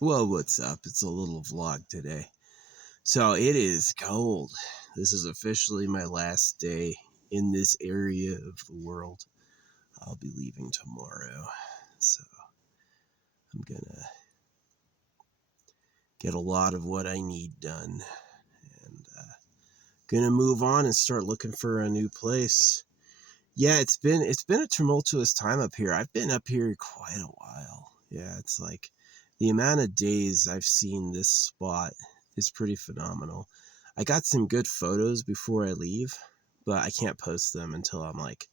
Well, what's up? It's a little vlog today. So it is cold. This is officially my last day in this area of the world. I'll be leaving tomorrow. So I'm gonna get a lot of what I need done and gonna move on and start looking for a new place. Yeah, it's been a tumultuous time up here. I've been up here quite a while. Yeah, it's like the amount of days I've seen this spot is pretty phenomenal. I got some good photos before I leave, but I can't post them until I'm like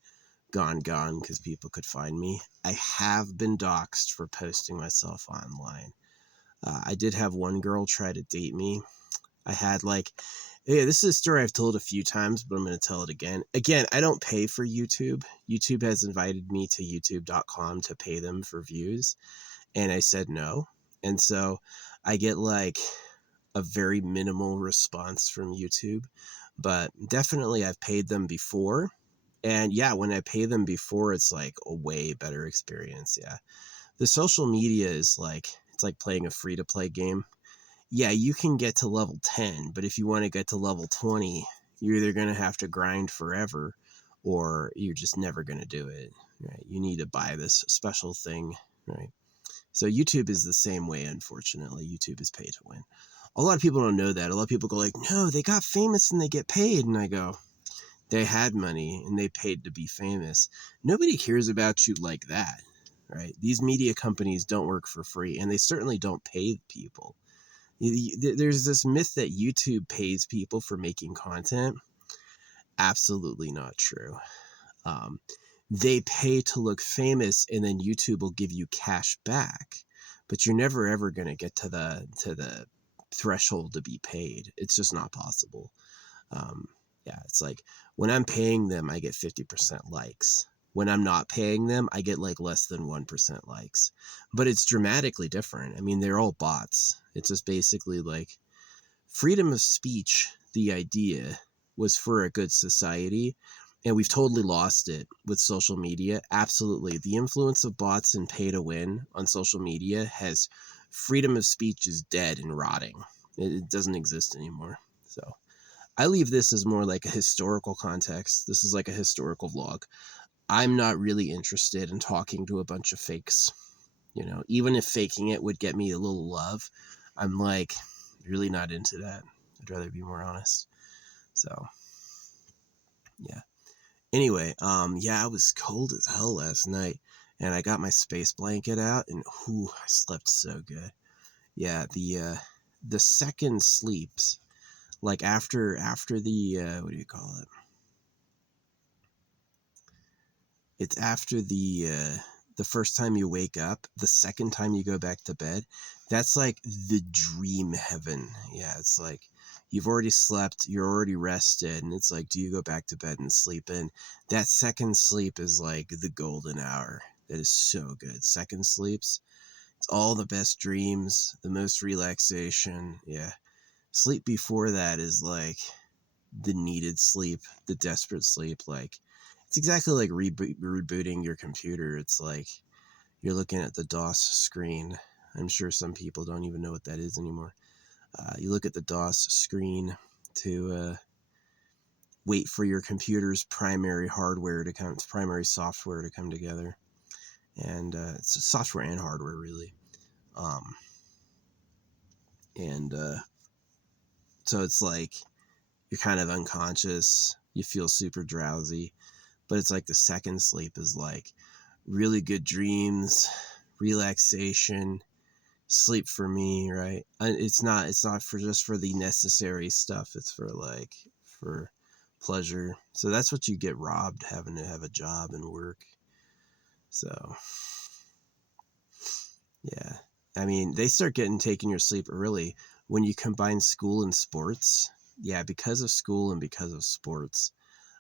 gone because people could find me. I have been doxxed for posting myself online. I did have one girl try to date me. I had like, yeah, this is a story I've told a few times, but I'm going to tell it again. Again, I don't pay for YouTube. YouTube has invited me to youtube.com to pay them for views, and I said no. And so I get like a very minimal response from YouTube, but definitely I've paid them before. And yeah, when I pay them before, it's like a way better experience. Yeah. The social media is like, it's like playing a free to play game. Yeah, you can get to level 10, but if you want to get to level 20, you're either going to have to grind forever or you're just never going to do it. Right? You need to buy this special thing, right? So YouTube is the same way, unfortunately. YouTube is pay to win. A lot of people don't know that. A lot of people go like, no, they got famous and they get paid. And I go, they had money and they paid to be famous. Nobody cares about you like that, right? These media companies don't work for free and they certainly don't pay people. There's this myth that YouTube pays people for making content. Absolutely not true. Um, they pay to look famous, and then YouTube will give you cash back, but you're never ever going to get to the threshold to be paid. It's just not possible. Um, yeah, it's like when I'm paying them, I get 50% likes. When I'm not paying them, I get like less than 1% likes. But it's dramatically different. I mean, they're all bots. It's just basically like freedom of speech. The idea was for a good society, and we've totally lost it with social media. Absolutely. The influence of bots and pay to win on social media has freedom of speech is dead and rotting. It doesn't exist anymore. So I leave this as more like a historical context. This is like a historical vlog. I'm not really interested in talking to a bunch of fakes. You know, even if faking it would get me a little love, I'm like really not into that. I'd rather be more honest. So, yeah. Anyway, yeah, I was cold as hell last night and I got my space blanket out and whew, I slept so good. Yeah, the second sleeps like after the what do you call it? It's after the first time you wake up, the second time you go back to bed. That's like the dream heaven. Yeah, it's like you've already slept, you're already rested, and it's like, do you go back to bed and sleep in? That second sleep is like the golden hour. That is so good. Second sleeps, it's all the best dreams, the most relaxation. Yeah. Sleep before that is like the needed sleep, the desperate sleep. Like it's exactly like rebooting your computer. It's like you're looking at the DOS screen. I'm sure some people don't even know what that is anymore. You look at the DOS screen to wait for your computer's primary hardware to come, primary software to come together, and it's software and hardware really. Um, and so it's like you're kind of unconscious. You feel super drowsy, but it's like the second sleep is like really good dreams, relaxation, sleep for me, right? It's not for just for the necessary stuff. It's for like for pleasure. So that's what you get robbed having to have a job and work. So yeah. I mean, they start getting taking your sleep early when you combine school and sports. Yeah, because of school and because of sports,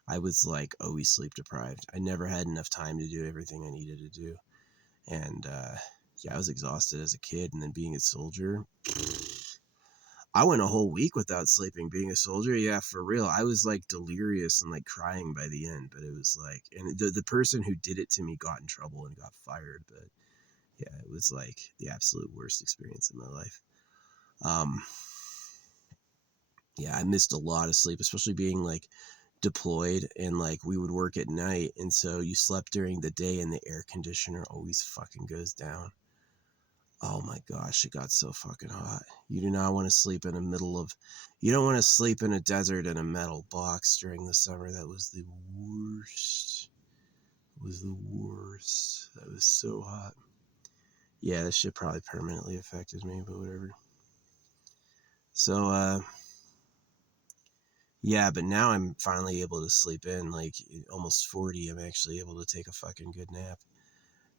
I was like always sleep deprived. I never had enough time to do everything I needed to do. And yeah, I was exhausted as a kid. And then being a soldier, I went a whole week without sleeping being a soldier. Yeah, for real. I was like delirious and like crying by the end. But it was like, and the person who did it to me got in trouble and got fired. But Yeah, it was like the absolute worst experience in my life. Um, yeah, I missed a lot of sleep, especially being like deployed and like we would work at night. And so you slept during the day and the air conditioner always fucking goes down. Oh my gosh, it got so fucking hot. You do not want to sleep in the middle of, you don't want to sleep in a desert in a metal box during the summer. That was the worst. It was the worst. That was so hot. Yeah, this shit probably permanently affected me, but whatever. So, yeah, but now I'm finally able to sleep in. Like, almost 40, I'm actually able to take a fucking good nap.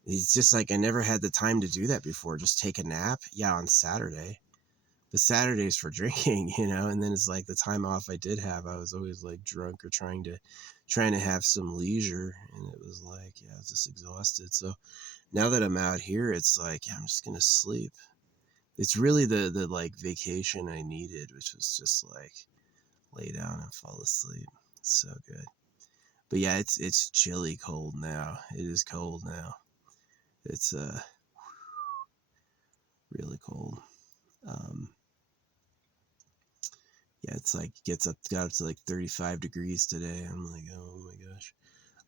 It's just like I never had the time to do that before. Just take a nap. Yeah, on Saturday. But Saturday's for drinking, and then it's like the time off I did have, I was always like drunk or trying to have some leisure. And it was like, yeah, I was just exhausted. So now that I'm out here, it's like, yeah, I'm just going to sleep. It's really the like vacation I needed, which was just like lay down and fall asleep. It's so good. But yeah, it's chilly cold now. It is cold now. It's really cold. Um, yeah, it's like got up to like 35 degrees today. I'm like, oh my gosh.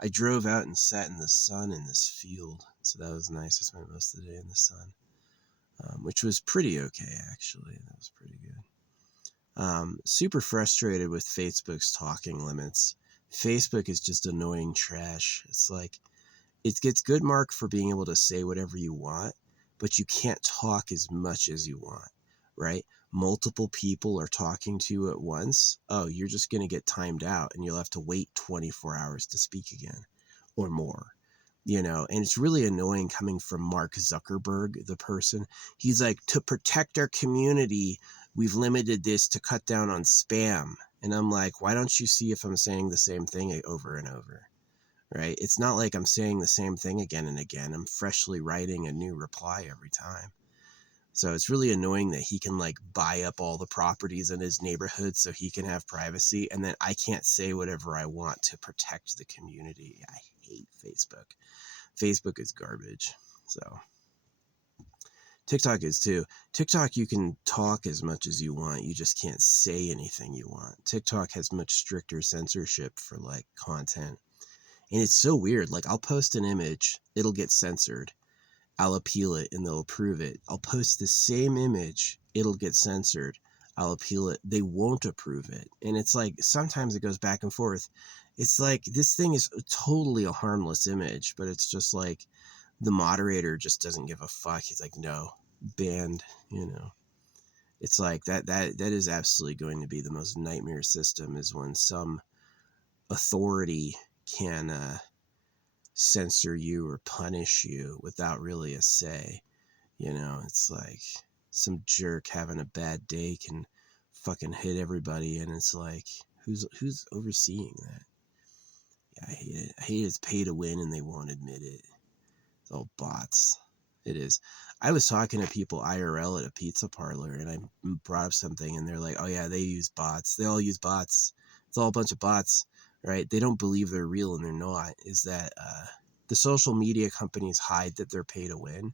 I drove out and sat in the sun in this field, so that was nice. I spent most of the day in the sun, which was pretty okay actually. That was pretty good. Super frustrated with Facebook's talking limits. Facebook is just annoying trash. It's like it gets good mark for being able to say whatever you want, but you can't talk as much as you want, right? Multiple people are talking to you at once. Oh, you're just going to get timed out and you'll have to wait 24 hours to speak again or more. And it's really annoying coming from Mark Zuckerberg, the person. He's like, to protect our community, we've limited this to cut down on spam. And I'm like, why don't you see if I'm saying the same thing over and over? Right? It's not like I'm saying the same thing again and again. I'm freshly writing a new reply every time. So it's really annoying that he can like buy up all the properties in his neighborhood so he can have privacy, and then I can't say whatever I want to protect the community. I hate Facebook. Facebook is garbage. So TikTok is too. TikTok, you can talk as much as you want. You just can't say anything you want. TikTok has much stricter censorship for like content. And it's so weird. Like, I'll post an image, it'll get censored. I'll appeal it and they'll approve it. I'll post the same image, it'll get censored. I'll appeal it. They won't approve it. And it's like sometimes it goes back and forth. It's like this thing is totally a harmless image, but it's just like the moderator just doesn't give a fuck. He's like, no, banned. It's like that is absolutely going to be the most nightmare system, is when some authority can censor you or punish you without really a say. It's like some jerk having a bad day can fucking hit everybody, and it's like, who's overseeing that? Yeah, I hate it. I hate it's pay to win and they won't admit it. It's all bots. It is. I was talking to people IRL at a pizza parlor, and I brought up something, and they're like, oh yeah, they use bots. They all use bots. It's all a bunch of bots, right? They don't believe they're real, and they're not. Is that the social media companies hide that they're pay to win,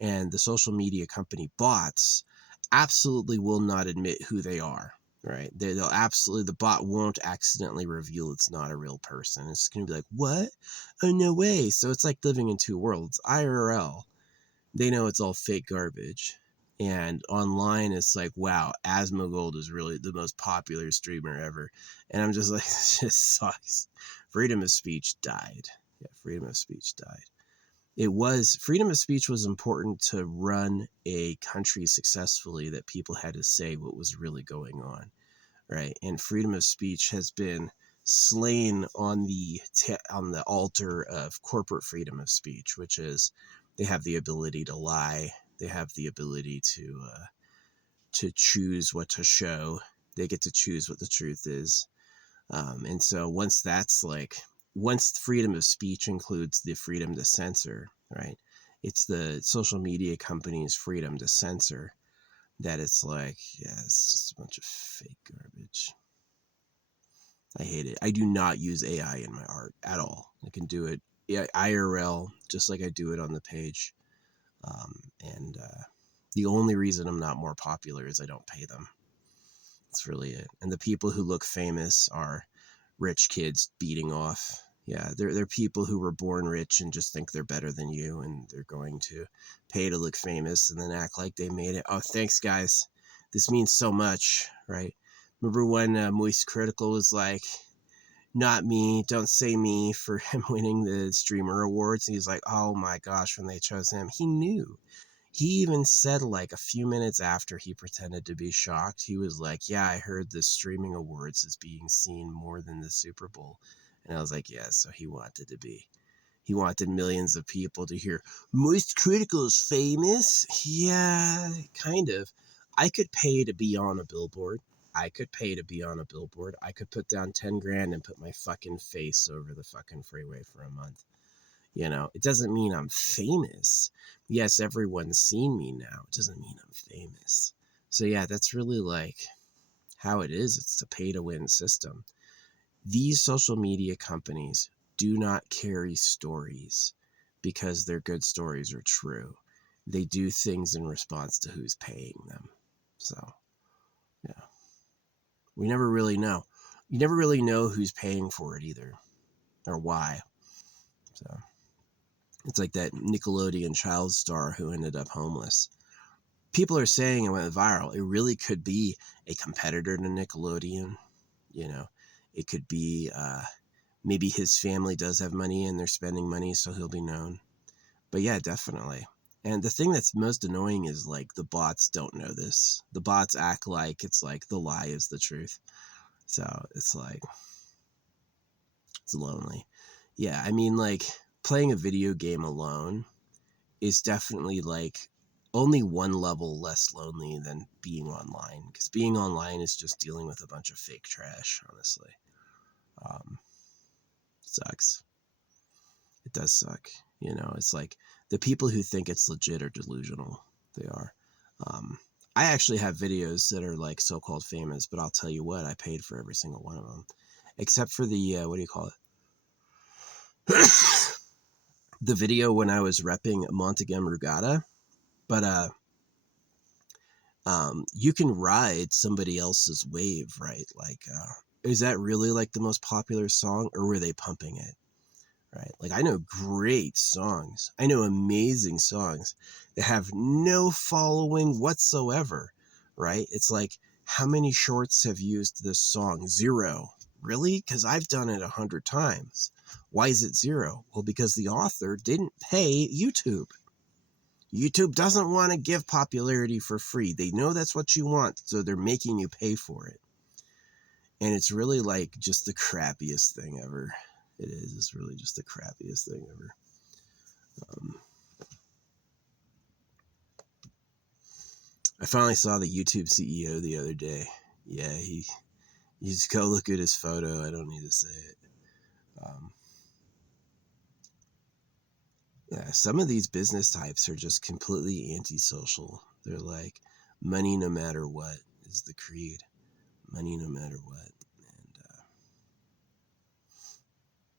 and the social media company bots absolutely will not admit who they are. Right? They'll absolutely, the bot won't accidentally reveal it's not a real person. It's going to be like, what? Oh, no way. So it's like living in two worlds. IRL, they know it's all fake garbage. And online, it's like, wow, Asmongold is really the most popular streamer ever. And I'm just like, this just sucks. Freedom of speech died. Yeah, freedom of speech died. Freedom of speech was important to run a country successfully, that people had to say what was really going on. Right? And freedom of speech has been slain on the altar of corporate freedom of speech, which is they have the ability to lie, they have the ability to choose what to show, they get to choose what the truth is, and so once freedom of speech includes the freedom to censor, right? It's the social media companies' freedom to censor that it's like, yeah, it's just a bunch of fake garbage. I hate it. I do not use AI in my art at all. I can do it IRL just like I do it on the page. And the only reason I'm not more popular is I don't pay them. That's really it. And the people who look famous are rich kids beating off. Yeah, they're people who were born rich and just think they're better than you, and they're going to pay to look famous and then act like they made it. Oh, thanks, guys. This means so much, right? Remember when Moist Critical was like, not me, don't say me for him winning the streamer awards. And he's like, oh my gosh, when they chose him, he knew. He even said, like, a few minutes after he pretended to be shocked, he was like, yeah, I heard the streaming awards is being seen more than the Super Bowl. And I was like, yeah, so he wanted to be. He wanted millions of people to hear, Moist Critical is famous? Yeah, kind of. I could pay to be on a billboard. I could pay to be on a billboard. I could put down 10 grand and put my fucking face over the fucking freeway for a month. You know, it doesn't mean I'm famous. Yes, everyone's seen me now. It doesn't mean I'm famous. So yeah, that's really like how it is. It's a pay to win system. These social media companies do not carry stories because their good stories are true. They do things in response to who's paying them. So, yeah. We never really know. You never really know who's paying for it either or why. So, it's like that Nickelodeon child star who ended up homeless. People are saying it went viral. It really could be a competitor to Nickelodeon. You know, it could be maybe his family does have money and they're spending money, so he'll be known. But yeah, definitely. And the thing that's most annoying is like the bots don't know this. The bots act like it's like the lie is the truth. So it's like, it's lonely. Yeah, I mean, like playing a video game alone is definitely like only one level less lonely than being online, because being online is just dealing with a bunch of fake trash, honestly. um, Sucks. It does suck. You know, it's like the people who think it's legit are delusional. They are. um, I actually have videos that are like so-called famous, but I'll tell you what, I paid for every single one of them except for the what do you call it, the video when I was repping Montegem Regatta. But you can ride somebody else's wave, right? Like, is that really like the most popular song, or were they pumping it, right? Like, I know great songs. I know amazing songs that have no following whatsoever, right? It's like, how many shorts have used this song? 0. Really? Because I've done it 100 times. Why is it 0? Well, because the author didn't pay YouTube. YouTube doesn't want to give popularity for free. They know that's what you want, so they're making you pay for it. And it's really like just the crappiest thing ever. It is. It's really just the crappiest thing ever. I finally saw the YouTube CEO the other day. Yeah, you just go look at his photo. I don't need to say it. Um, yeah, some of these business types are just completely antisocial. They're like, money no matter what is the creed. Money no matter what. And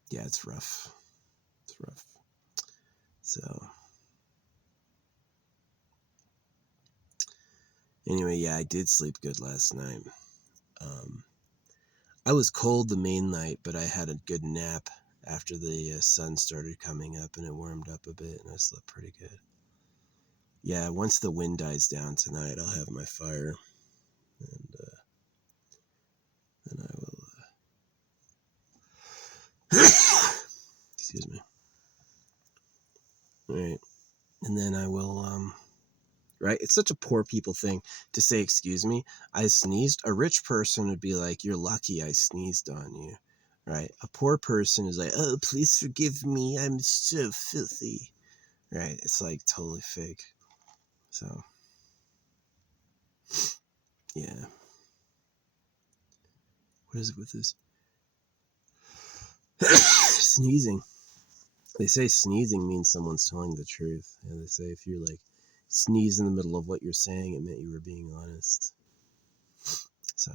yeah, it's rough. It's rough. So anyway, yeah, I did sleep good last night. Um, I was cold the main night, but I had a good nap after the sun started coming up and it warmed up a bit, and I slept pretty good. Yeah, once the wind dies down tonight, I'll have my fire, and then I will. Excuse me. All right, and then I will. Right? It's such a poor people thing to say, excuse me, I sneezed. A rich person would be like, you're lucky I sneezed on you, right? A poor person is like, oh, please forgive me, I'm so filthy, right? It's like totally fake. So, yeah. What is it with this? Sneezing. They say sneezing means someone's telling the truth. And they say if you like sneeze in the middle of what you're saying, it meant you were being honest. So,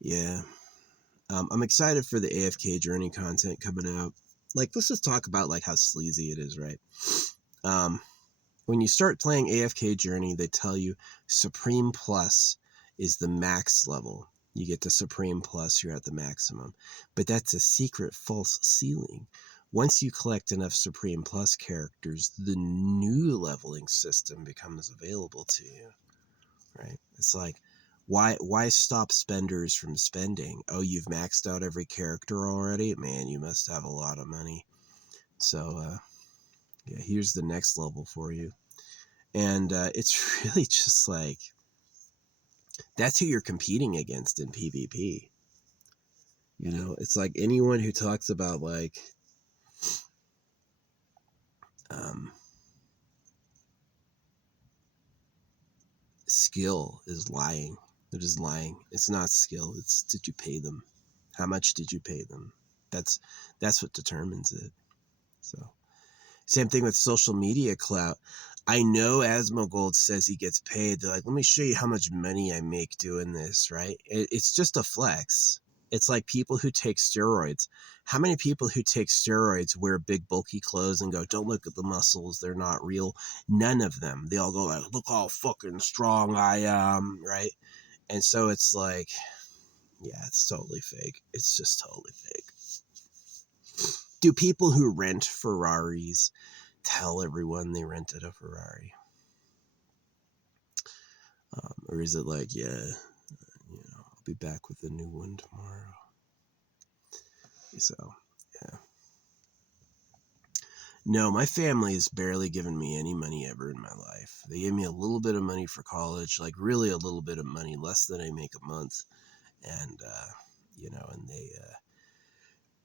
yeah. I'm excited for the AFK Journey content coming out. like, let's just talk about like how sleazy it is, right? When you start playing AFK Journey, they tell you Supreme Plus is the max level. You get to Supreme Plus, you're at the maximum. But that's a secret false ceiling. Once you collect enough Supreme Plus characters, the new leveling system becomes available to you, right? It's like, why stop spenders from spending? Oh, you've maxed out every character already? Man, you must have a lot of money. So, yeah, here's the next level for you. And it's really just like, that's who you're competing against in PvP. You know, it's like anyone who talks about like skill is lying. They're just lying. It's not skill. It's, did you pay them? How much did you pay them? That's what determines it. So same thing with social media clout. I know Asmongold says he gets paid. They're like, let me show you how much money I make doing this, right? It's just a flex. It's like people who take steroids. How many people who take steroids wear big, bulky clothes and go, don't look at the muscles, they're not real? None of them. They all go like, look how fucking strong I am, right? And so it's like, yeah, it's totally fake. It's just totally fake. Do people who rent Ferraris tell everyone they rented a Ferrari? Or is it like, yeah, I'll be back with a new one tomorrow? So, yeah. No, my family has barely given me any money ever in my life. They gave me a little bit of money for college, like really a little bit of money, less than I make a month. And, and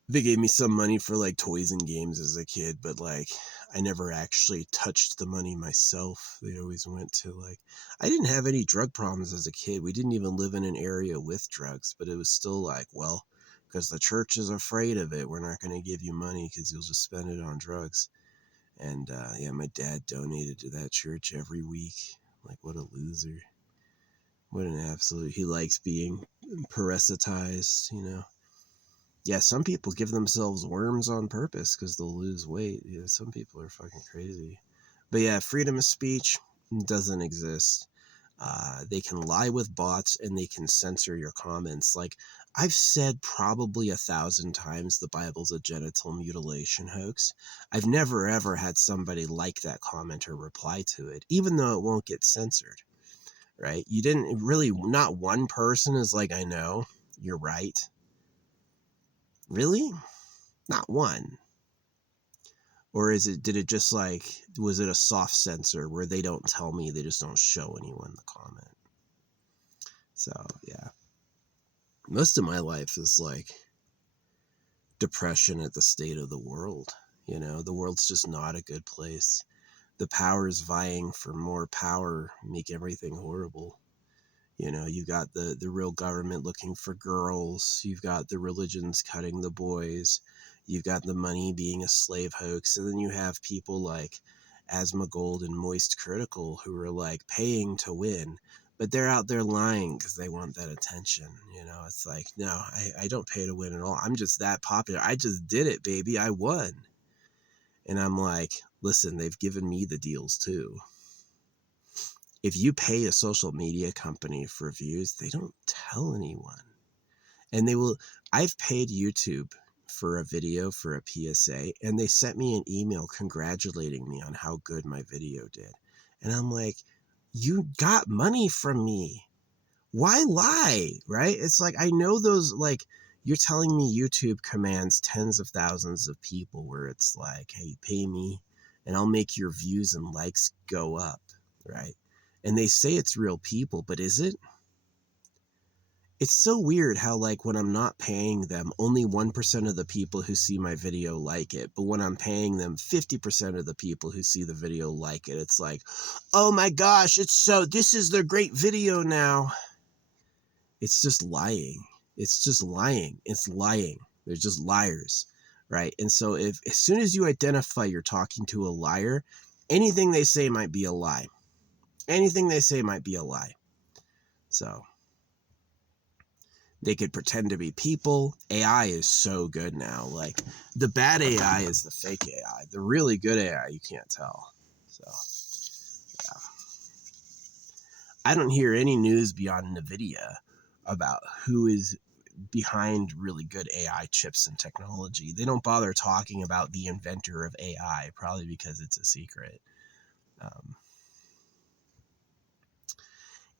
they gave me some money for like toys and games as a kid, but like I never actually touched the money myself. They always went to like, I didn't have any drug problems as a kid. We didn't even live in an area with drugs, but it was still like, well, because the church is afraid of it, we're not going to give you money because you'll just spend it on drugs. And yeah, my dad donated to that church every week. Like, what a loser. What an absolute, he likes being parasitized, Yeah, some people give themselves worms on purpose because they'll lose weight. Yeah, some people are fucking crazy. But yeah, freedom of speech doesn't exist. They can lie with bots and they can censor your comments. Like, I've said probably 1,000 times the Bible's a genital mutilation hoax. I've never ever had somebody like that comment or reply to it, even though it won't get censored, right? You didn't really, not one person is like, I know, you're right. Really? Not one. Or did it just like, was it a soft censor where they don't tell me, they just don't show anyone the comment? So, yeah. Most of my life is like depression at the state of the world. The world's just not a good place. The powers vying for more power make everything horrible. You've got the real government looking for girls. You've got the religions cutting the boys. You've got the money being a slave hoax. And then you have people like Asmongold and Moist Critical who are like paying to win, but they're out there lying because they want that attention. It's like, no, I don't pay to win at all. I'm just that popular. I just did it, baby. I won. And I'm like, listen, they've given me the deals too. If you pay a social media company for views, they don't tell anyone. And I've paid YouTube for a video for a PSA, and they sent me an email congratulating me on how good my video did. And I'm like, you got money from me. Why lie, right? It's like, I know those, like, you're telling me YouTube commands tens of thousands of people where it's like, hey, pay me and I'll make your views and likes go up, right? And they say it's real people, but is it? It's so weird how, like, when I'm not paying them, only 1% of the people who see my video like it. But when I'm paying them, 50% of the people who see the video like it. It's like, oh my gosh, this is their great video now. It's just lying. It's just lying. It's lying. They're just liars, right? And so as soon as you identify you're talking to a liar, anything they say might be a lie. Anything they say might be a lie. So They could pretend to be people. AI is so good now. Like, the bad AI is the fake AI. The really good AI, you can't tell. So, yeah. I don't hear any news beyond NVIDIA about who is behind really good AI chips and technology. They don't bother talking about the inventor of AI, probably because it's a secret.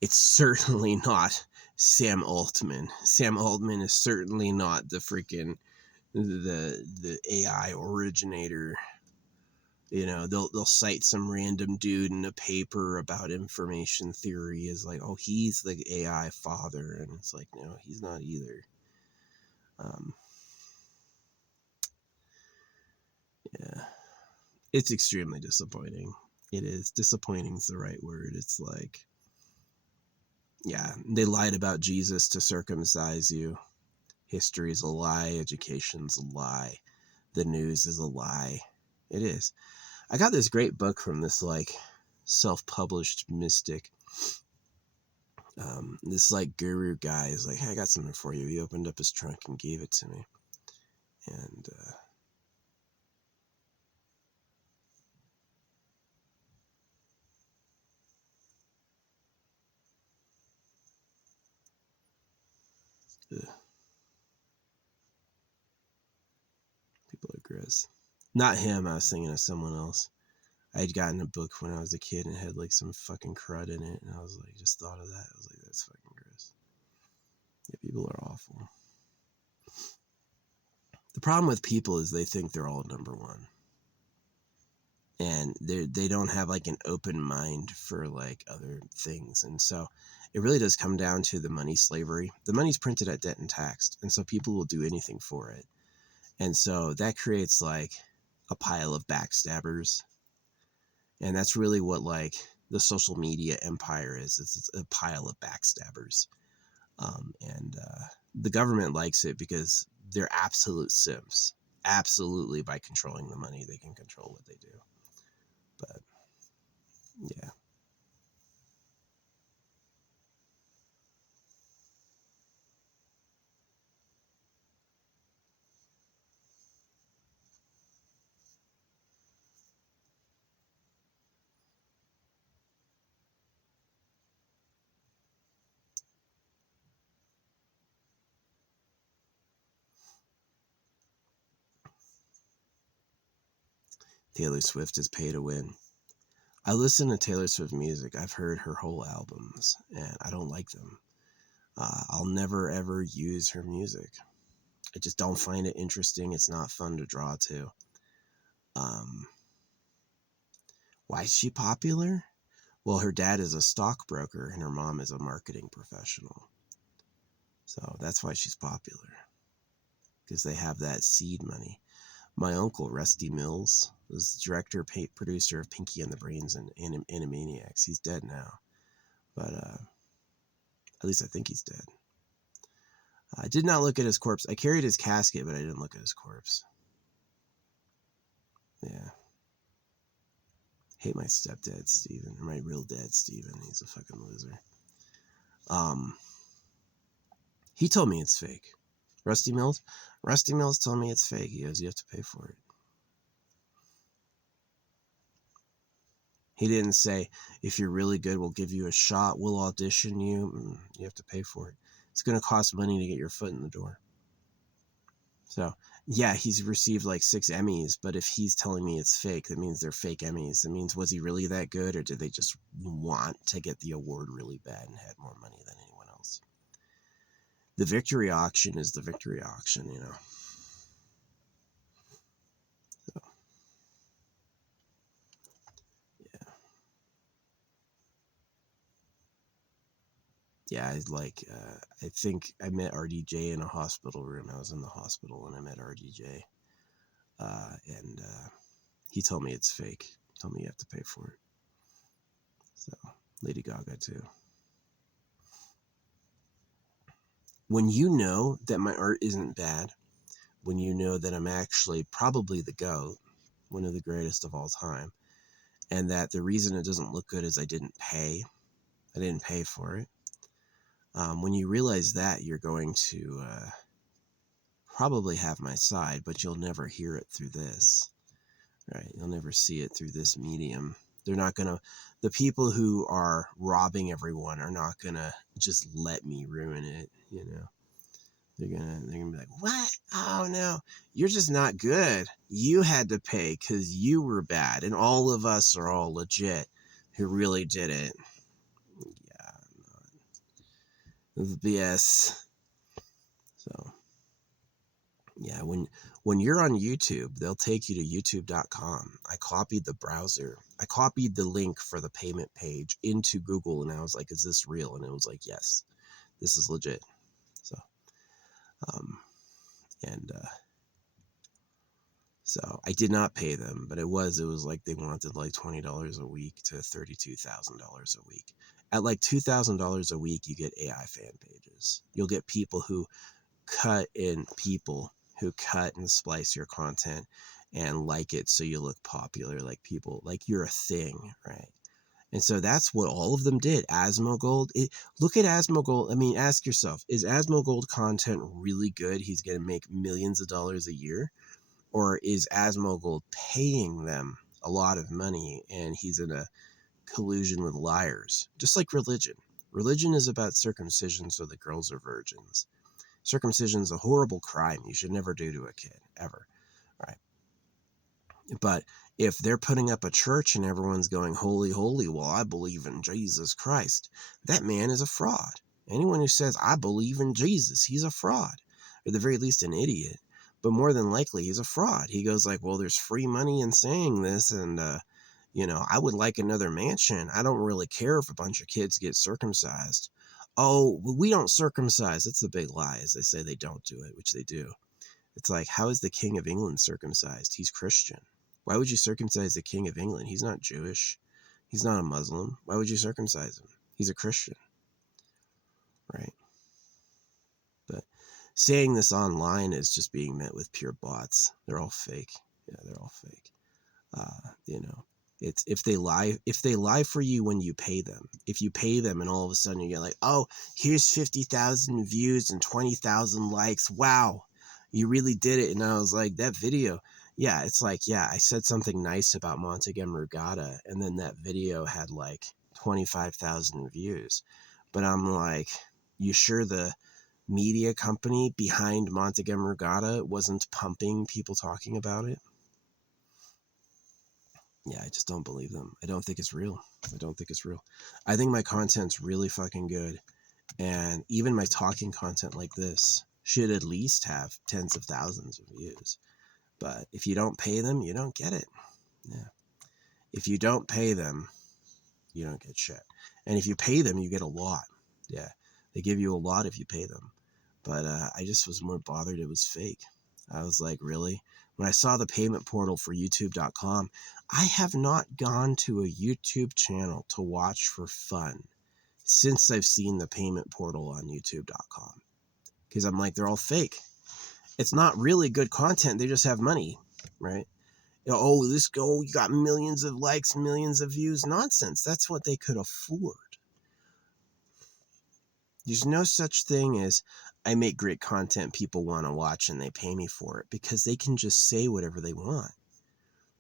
It's certainly not Sam Altman. Sam Altman is certainly not the freaking the AI originator. You know, they'll cite some random dude in a paper about information theory as like, oh, he's the AI father, and it's like, no, he's not either. Yeah, it's extremely disappointing. It is. Disappointing is the right word. It's like, yeah, they lied about Jesus to circumcise you. History is a lie. Education's a lie. The news is a lie. It is. I got this great book from this like self-published mystic. This like guru guy is like, hey, I got something for you. He opened up his trunk and gave it to me. And people are gross. Not him. I was thinking of someone else. I had gotten a book when I was a kid and it had like some fucking crud in it, and I was like, just thought of that. I was like, that's fucking gross. Yeah, people are awful. The problem with people is they think they're all number one, and they don't have like an open mind for like other things, and so it really does come down to the money slavery. The money's printed at debt and taxed, and so people will do anything for it, and so that creates like a pile of backstabbers. And that's really what like the social media empire is. It's a pile of backstabbers. And the government likes it because they're absolute simps. Absolutely, by controlling the money, they can control what they do. But yeah. Taylor Swift is pay to win. I listen to Taylor Swift music. I've heard her whole albums, and I don't like them. I'll never ever use her music. I just don't find it interesting. It's not fun to draw to. Um, why is she popular? Well, her dad is a stockbroker and her mom is a marketing professional. So that's why she's popular, because they have that seed money. My uncle, Rusty Mills, was the director, producer of Pinky and the Brains and Animaniacs. He's dead now, but at least I think he's dead. I did not look at his corpse. I carried his casket, but I didn't look at his corpse. Yeah. Hate my stepdad, Steven, or my real dad, Steven. He's a fucking loser. He told me it's fake. Rusty Mills? Rusty Mills told me it's fake. He goes, you have to pay for it. He didn't say, if you're really good, we'll give you a shot. We'll audition you. You have to pay for it. It's going to cost money to get your foot in the door. So, yeah, he's received like 6 Emmys, but if he's telling me it's fake, that means they're fake Emmys. That means, was he really that good, or did they just want to get the award really bad and had more money than anyone else? The victory auction is the victory auction, you know. So, yeah. Yeah, I think I met RDJ in a hospital room. I was in the hospital and I met RDJ. And he told me it's fake. He told me you have to pay for it. So, Lady Gaga too. When you know that my art isn't bad, when you know that I'm actually probably the GOAT, one of the greatest of all time, and that the reason it doesn't look good is I didn't pay for it, When you realize that, you're going to probably have my side, but you'll never hear it through this, right? You'll never see it through this medium. They're not going to, the people who are robbing everyone are not going to just let me ruin it, you know? They're gonna be like, what? Oh no, you're just not good. You had to pay because you were bad, and all of us are all legit who really did it. Yeah, this is BS. So yeah, when you're on YouTube, they'll take you to youtube.com. I copied the browser. I copied the link for the payment page into Google, and I was like, is this real? And it was like, yes, this is legit. So um and so I did not pay them, but it was like they wanted like $20 a week to $32,000 a week. At like $2,000 a week, you get AI fan pages. You'll get people who cut and splice your content and like it so you look popular, like people, like you're a thing, right? And so that's what all of them did. Asmongold, look at Asmongold. I mean, ask yourself, is Asmongold content really good? He's going to make millions of dollars a year? Or is Asmongold paying them a lot of money and he's in a collusion with liars? Just like religion. Religion is about circumcision so the girls are virgins. Circumcision is a horrible crime you should never do to a kid, ever. Right? But if they're putting up a church and everyone's going, holy, holy, well, I believe in Jesus Christ, that man is a fraud. Anyone who says, I believe in Jesus, he's a fraud. Or at the very least, an idiot. But more than likely, he's a fraud. He goes like, well, there's free money in saying this, and, I would like another mansion. I don't really care if a bunch of kids get circumcised. Oh, we don't circumcise. That's the big lie, is they say they don't do it, which they do. It's like, how is the King of England circumcised? He's Christian. Why would you circumcise the King of England? He's not Jewish. He's not a Muslim. Why would you circumcise him? He's a Christian, right? But saying this online is just being met with pure bots. They're all fake. Yeah, they're all fake. It's if they lie for you when you pay them. If you pay them and all of a sudden you get like, oh, here's 50,000 views and 20,000 likes. Wow, you really did it. And I was like, that video. Yeah, it's like, yeah, I said something nice about Montague Murgata, and then that video had like 25,000 views. But I'm like, you sure the media company behind Montague Murgata wasn't pumping people talking about it? Yeah, I just don't believe them. I don't think it's real. I think my content's really fucking good. And even my talking content like this should at least have tens of thousands of views. But if you don't pay them, you don't get it. Yeah. If you don't pay them, you don't get shit. And if you pay them, you get a lot. Yeah. They give you a lot if you pay them. But I just was more bothered it was fake. I was like, really? When I saw the payment portal for youtube.com, I have not gone to a YouTube channel to watch for fun since I've seen the payment portal on youtube.com. Because I'm like, they're all fake. It's not really good content. They just have money, right? Oh, you got millions of likes, millions of views. Nonsense. That's what they could afford. There's no such thing as I make great content people want to watch and they pay me for it, because they can just say whatever they want.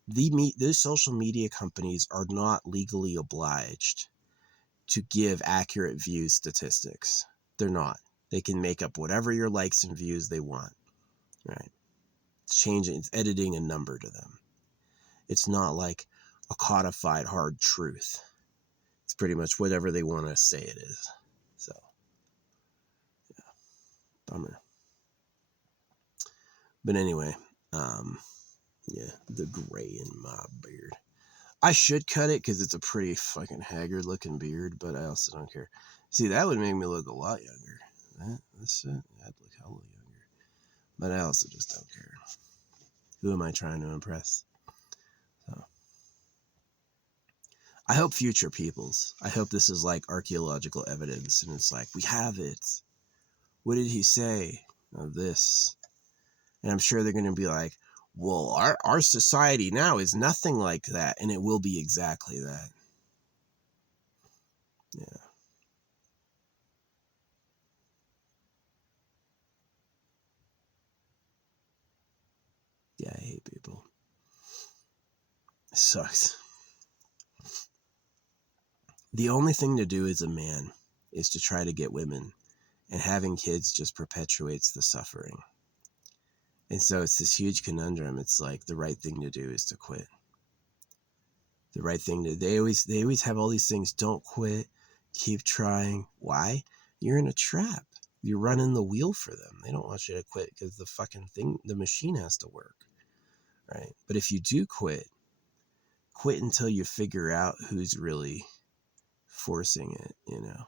Those social media companies are not legally obliged to give accurate view statistics. They're not. They can make up whatever your likes and views they want, right? It's editing a number to them. It's not like a codified hard truth. It's pretty much whatever they want to say it is. So, yeah, bummer. But anyway, yeah, the gray in my beard. I should cut it because it's a pretty fucking haggard looking beard, but I also don't care. See, that would make me look a lot younger. That's it. I'd look hella younger. But I also just don't care. Who am I trying to impress? So, I hope future peoples. I hope this is like archaeological evidence, and it's like, we have it. What did he say? This. And I'm sure they're going to be like, well, our society now is nothing like that, and it will be exactly that. Yeah. sucks. The only thing to do as a man is to try to get women, and having kids just perpetuates the suffering. And so it's this huge conundrum. It's like the right thing to do is to quit. The right thing to, they always have all these things. Don't quit. Keep trying. Why? You're in a trap. You're running the wheel for them. They don't want you to quit because the fucking thing, the machine has to work. Right? But if you do quit until you figure out who's really forcing it, you know.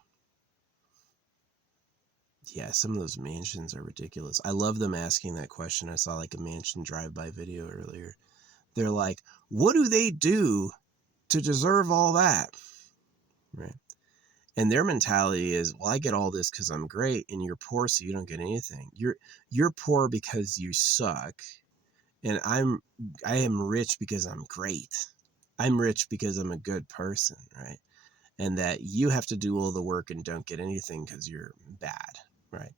Yeah, some of those mansions are ridiculous. I love them asking that question. I saw like a mansion drive-by video earlier. They're like, what do they do to deserve all that? Right? And their mentality is, well, I get all this because I'm great, and you're poor, so you don't get anything. You're poor because you suck, and I am rich because I'm great. I'm rich because I'm a good person, right? And that you have to do all the work and don't get anything because you're bad, right?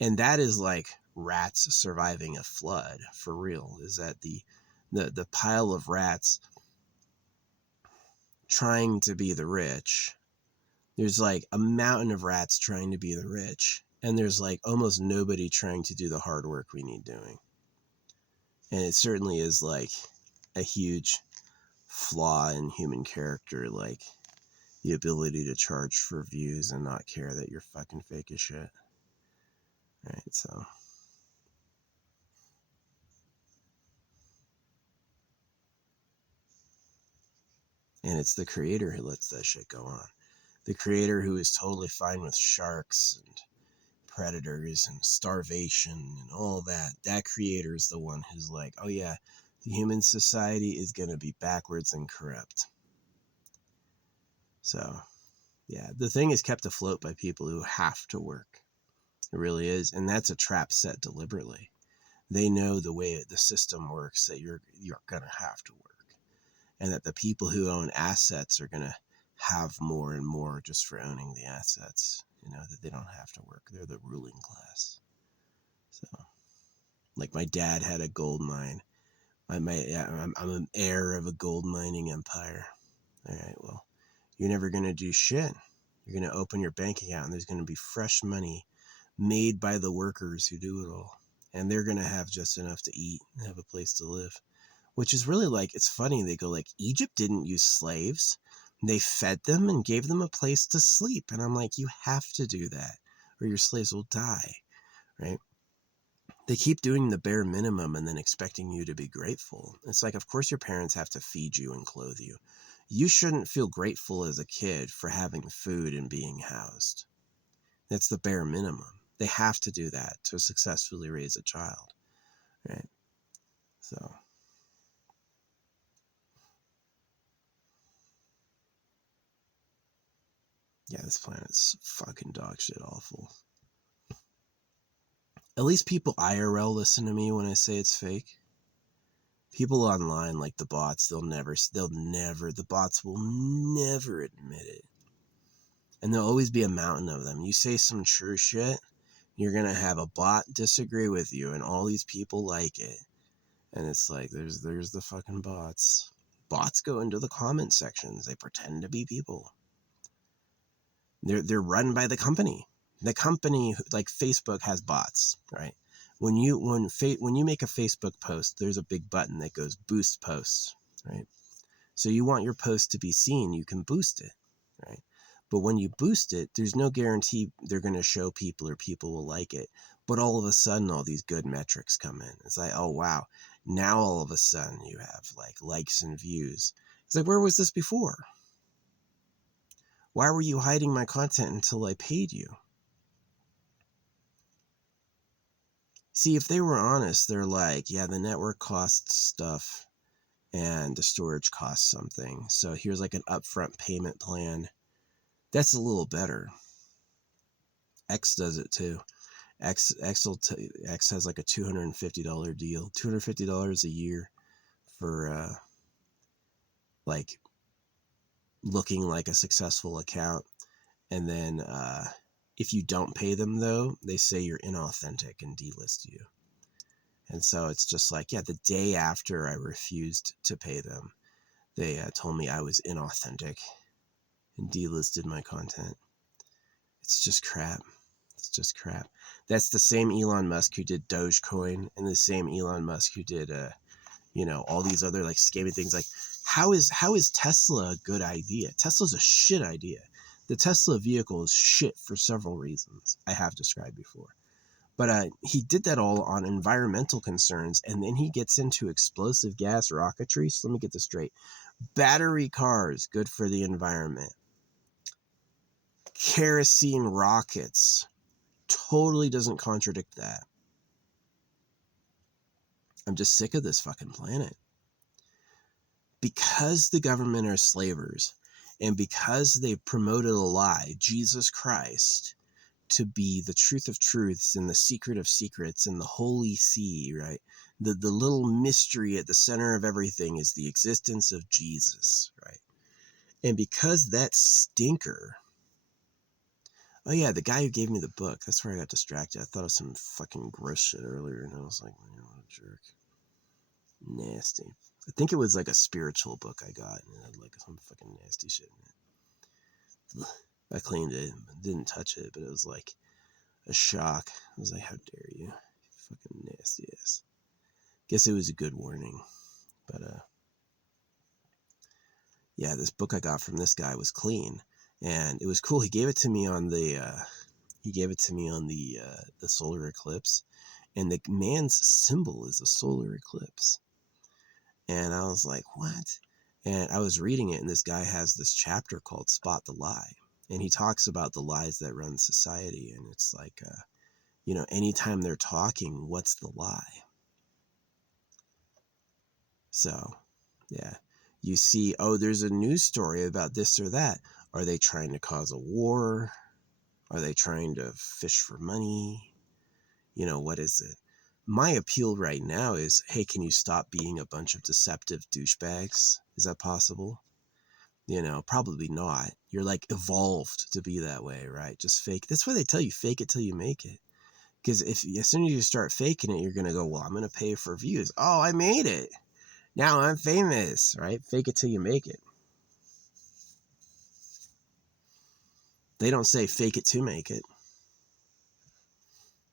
And that is like rats surviving a flood, for real. Is that the pile of rats trying to be the rich? There's like a mountain of rats trying to be the rich, and there's like almost nobody trying to do the hard work we need doing. And it certainly is like a huge flaw in human character, like the ability to charge for views and not care that you're fucking fake as shit. Right, so. And it's the creator who lets that shit go on. The creator who is totally fine with sharks and predators and starvation and all that. That creator is the one who's like, oh yeah, the human society is going to be backwards and corrupt. So, yeah, the thing is kept afloat by people who have to work. It really is. And that's a trap set deliberately. They know the way the system works, that you're going to have to work. And that the people who own assets are going to have more and more just for owning the assets. You know, that they don't have to work. They're the ruling class. So, like my dad had a gold mine. I'm an heir of a gold mining empire. All right, well, you're never going to do shit. You're going to open your bank account and there's going to be fresh money made by the workers who do it all. And they're going to have just enough to eat and have a place to live. Which is really like, it's funny. They go like, Egypt didn't use slaves. They fed them and gave them a place to sleep. And I'm like, you have to do that or your slaves will die, right? They keep doing the bare minimum and then expecting you to be grateful. It's like, of course your parents have to feed you and clothe you. You shouldn't feel grateful as a kid for having food and being housed. That's the bare minimum. They have to do that to successfully raise a child, right? So. Yeah, this planet's fucking dog shit awful. At least people IRL listen to me when I say it's fake. People online, like the bots, the bots will never admit it. And there'll always be a mountain of them. You say some true shit, you're going to have a bot disagree with you, and all these people like it. And it's like, there's the fucking bots. Bots go into the comment sections. They pretend to be people. They're run by the company. The company, like Facebook, has bots, right? When you make a Facebook post, there's a big button that goes boost posts, right? So you want your post to be seen, you can boost it, right? But when you boost it, there's no guarantee they're going to show people or people will like it. But all of a sudden, all these good metrics come in. It's like, oh wow, now all of a sudden you have like likes and views. It's like, where was this before? Why were you hiding my content until I paid you? See, if they were honest, they're like, yeah, the network costs stuff and the storage costs something. So here's like an upfront payment plan. That's a little better. X does it too. X has like a $250 deal, $250 a year for like looking like a successful account. And then if you don't pay them though, they say you're inauthentic and delist you. And so it's just like, yeah, the day after I refused to pay them, They told me I was inauthentic and delisted my content. It's just crap. It's just crap. That's the same Elon Musk who did Dogecoin, and the same Elon Musk who did, all these other like scammy things. Like, how is Tesla a good idea? Tesla's a shit idea. The Tesla vehicle is shit for several reasons I have described before. But he did that all on environmental concerns, and then he gets into explosive gas rocketry. So let me get this straight. Battery cars, good for the environment. Kerosene rockets, totally doesn't contradict that. I'm just sick of this fucking planet. Because the government are slavers, and because they promoted a lie, Jesus Christ, to be the truth of truths and the secret of secrets and the holy see, right? The little mystery at the center of everything is the existence of Jesus, right? And because that stinker, oh yeah, the guy who gave me the book, that's where I got distracted. I thought of some fucking gross shit earlier, and I was like, man, what a jerk. Nasty. I think it was like a spiritual book I got, and it had like some fucking nasty shit in it. I cleaned it, didn't touch it, but it was like a shock. I was like, how dare you? Fucking nasty ass. Guess it was a good warning. But yeah, this book I got from this guy was clean, and it was cool. He gave it to me on the the solar eclipse, and the man's symbol is a solar eclipse. And I was like, what? And I was reading it, and this guy has this chapter called Spot the Lie. And he talks about the lies that run society. And it's like, anytime they're talking, what's the lie? So, yeah. You see, oh, there's a news story about this or that. Are they trying to cause a war? Are they trying to fish for money? What is it? My appeal right now is, hey, can you stop being a bunch of deceptive douchebags? Is that possible? Probably not. You're like evolved to be that way, right? Just fake. That's why they tell you fake it till you make it. Because as soon as you start faking it, you're going to go, well, I'm going to pay for views. Oh, I made it. Now I'm famous, right? Fake it till you make it. They don't say fake it to make it.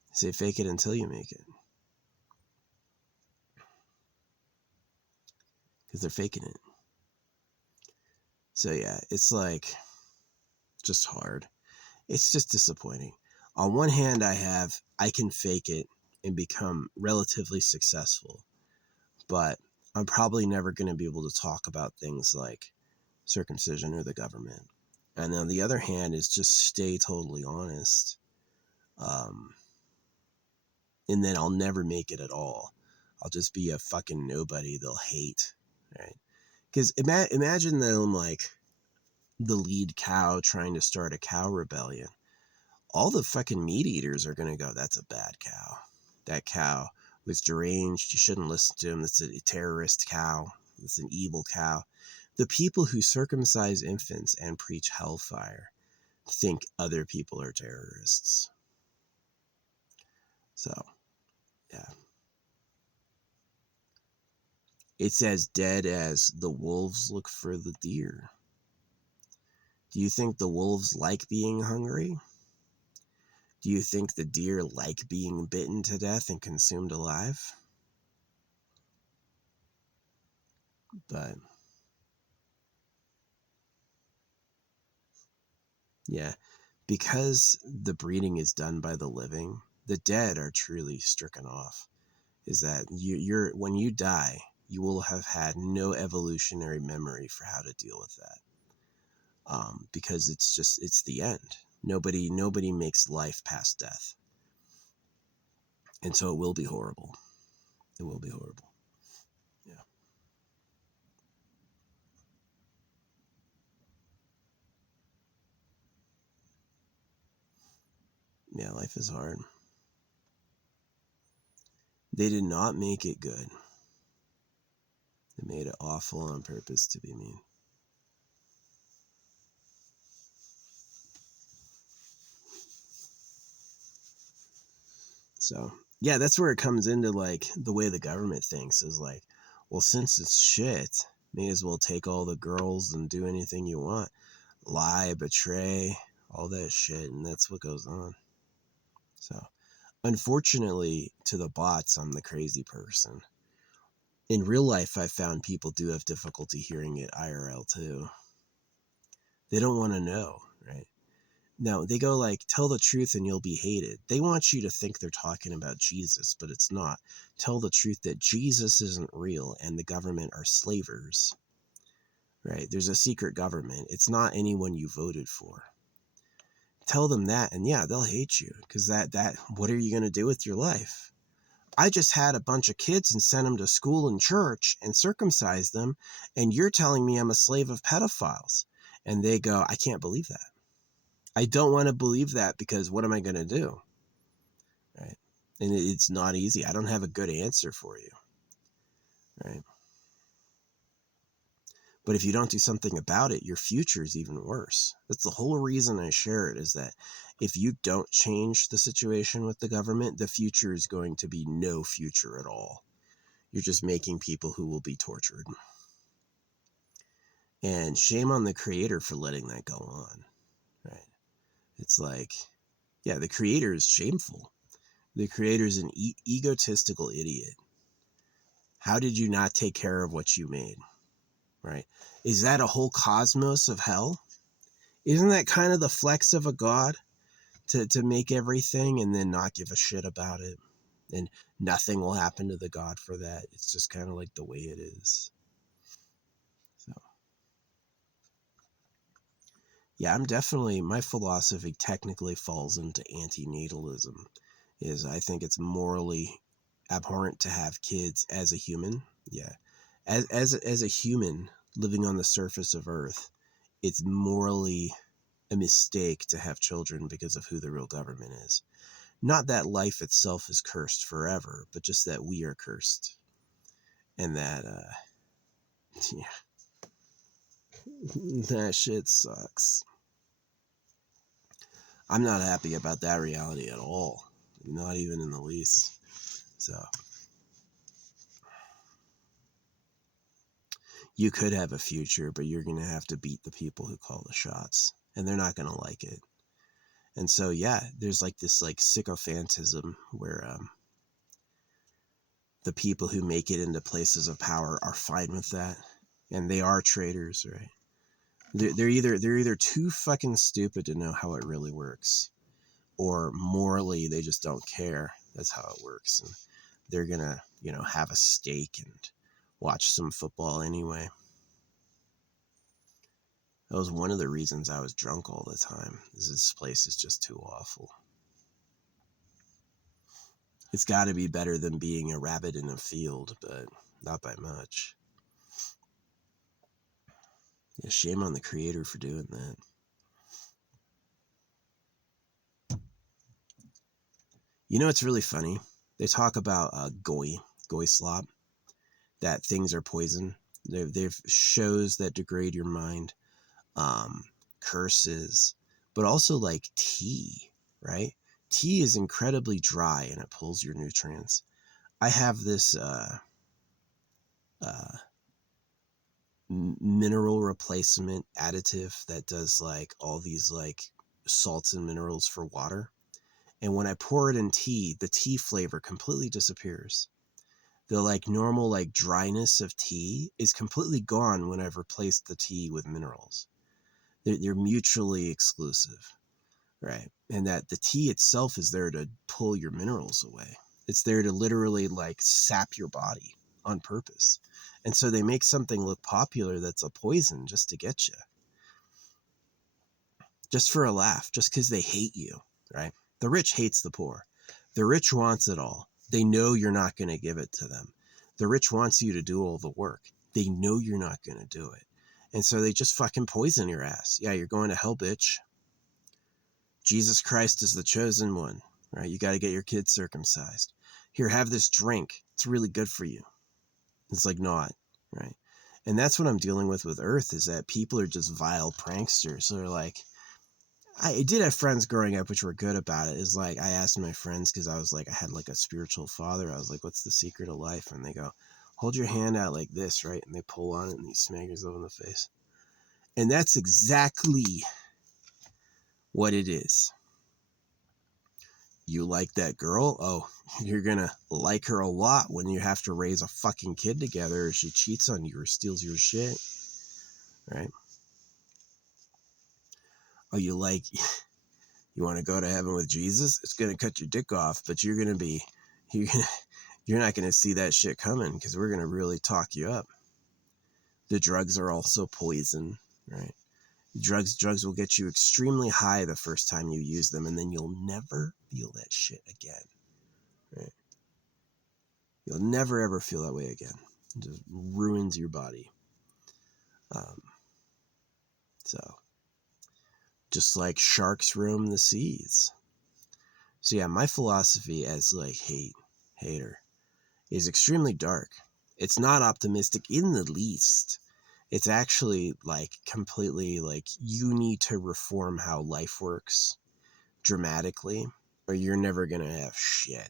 They say fake it until you make it. Because they're faking it. So yeah, it's like just hard. It's just disappointing. On one hand, I can fake it and become relatively successful, but I'm probably never going to be able to talk about things like circumcision or the government. And on the other hand is just stay totally honest. And then I'll never make it at all. I'll just be a fucking nobody they'll hate, right? Because imagine them like the lead cow trying to start a cow rebellion. All the fucking meat eaters are going to go, that's a bad cow. That cow was deranged. You shouldn't listen to him. That's a terrorist cow. It's an evil cow. The people who circumcise infants and preach hellfire think other people are terrorists. So, yeah. It's as dead as the wolves look for the deer. Do you think the wolves like being hungry? Do you think the deer like being bitten to death and consumed alive? But yeah, because the breeding is done by the living, the dead are truly stricken off. Is that you're when you die, you will have had no evolutionary memory for how to deal with that. Because it's the end. Nobody makes life past death. And so it will be horrible. It will be horrible. Yeah. Yeah, life is hard. They did not make it good. They made it awful on purpose to be mean. So, yeah, that's where it comes into like the way the government thinks is like, well, since it's shit, May as well take all the girls and do anything you want. Lie, betray, all that shit, and that's what goes on. So, unfortunately, to the bots, I'm the crazy person. In real life, I found people do have difficulty hearing it IRL too. They don't want to know, right? No, they go like, tell the truth and you'll be hated. They want you to think they're talking about Jesus, but it's not. Tell the truth that Jesus isn't real and the government are slavers, right? There's a secret government. It's not anyone you voted for. Tell them that, and yeah, they'll hate you, because that what are you going to do with your life? I just had a bunch of kids and sent them to school and church and circumcised them, and you're telling me I'm a slave of pedophiles. And they go, I can't believe that. I don't want to believe that, because what am I going to do? Right? And it's not easy. I don't have a good answer for you. Right? But if you don't do something about it, your future is even worse. That's the whole reason I share it, is that if you don't change the situation with the government, the future is going to be no future at all. You're just making people who will be tortured. And shame on the creator for letting that go on. Right? It's like, yeah, the creator is shameful. The creator is an egotistical idiot. How did you not take care of what you made? Right? Is that a whole cosmos of hell? Isn't that kind of the flex of a god, to make everything and then not give a shit about it? And nothing will happen to the god for that. It's just kind of like the way it is. So, yeah, my philosophy technically falls into antinatalism. I think it's morally abhorrent to have kids as a human. Yeah. As a human living on the surface of Earth, it's morally a mistake to have children because of who the real government is. Not that life itself is cursed forever, but just that we are cursed. And that, yeah, that shit sucks. I'm not happy about that reality at all. Not even in the least. So, you could have a future, but you're going to have to beat the people who call the shots. And they're not going to like it. And so, yeah, there's like this like sycophantism where the people who make it into places of power are fine with that. And they are traitors, right? They're either too fucking stupid to know how it really works, or morally they just don't care. That's how it works. And they're going to, have a steak and watch some football anyway. That was one of the reasons I was drunk all the time. This place is just too awful. It's got to be better than being a rabbit in a field, but not by much. Yeah, shame on the creator for doing that. It's really funny. They talk about goy slop, that things are poison. They've shows that degrade your mind, curses, but also like tea, right? Tea is incredibly dry and it pulls your nutrients. I have this mineral replacement additive that does like all these like salts and minerals for water. And when I pour it in tea, the tea flavor completely disappears. The like normal like dryness of tea is completely gone when I've replaced the tea with minerals. They're mutually exclusive, right? And that the tea itself is there to pull your minerals away. It's there to literally like sap your body on purpose. And so they make something look popular that's a poison just to get you. Just for a laugh, just because they hate you, right? The rich hates the poor. The rich wants it all. They know you're not going to give it to them. The rich wants you to do all the work. They know you're not going to do it. And so they just fucking poison your ass. Yeah, you're going to hell, bitch. Jesus Christ is the chosen one, right? You got to get your kids circumcised. Here, have this drink. It's really good for you. It's like not, right? And that's what I'm dealing with Earth, is that people are just vile pranksters. So they're like, I did have friends growing up which were good about it. It's like, I asked my friends, because I was like, I had like a spiritual father. I was like, what's the secret of life? And they go, hold your hand out like this, right? And they pull on it and you smack yourself in the face. And that's exactly what it is. You like that girl? Oh, you're gonna like her a lot when you have to raise a fucking kid together, or she cheats on you or steals your shit, right? Oh, you want to go to heaven with Jesus? It's gonna cut your dick off, but you're not gonna see that shit coming, because we're gonna really talk you up. The drugs are also poison, right? Drugs will get you extremely high the first time you use them, and then you'll never feel that shit again, right? You'll never ever feel that way again. It just ruins your body. So, just like sharks roam the seas. So yeah, my philosophy as like hater is extremely dark. It's not optimistic in the least. It's actually like completely like, you need to reform how life works dramatically, or you're never going to have shit.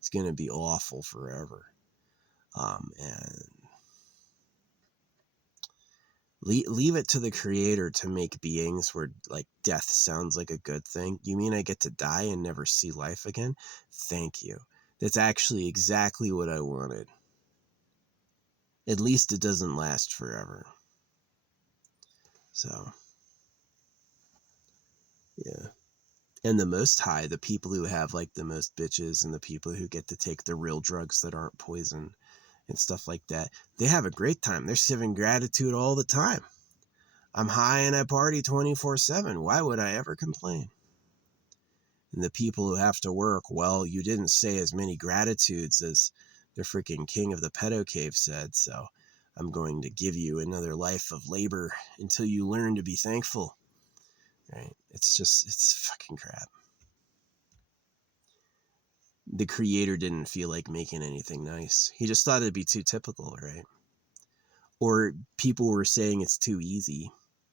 It's going to be awful forever. And leave it to the creator to make beings where like death sounds like a good thing. You mean I get to die and never see life again? Thank you. That's actually exactly what I wanted. At least it doesn't last forever. So, yeah. And the Most High, the people who have like the most bitches and the people who get to take the real drugs that aren't poison and stuff like that, they have a great time. They're giving gratitude all the time. I'm high and I party 24/7. Why would I ever complain? And the people who have to work, well, you didn't say as many gratitudes as the freaking king of the pedo cave said, so I'm going to give you another life of labor until you learn to be thankful. Right? It's fucking crap. The creator didn't feel like making anything nice. He just thought it'd be too typical, right? Or people were saying it's too easy.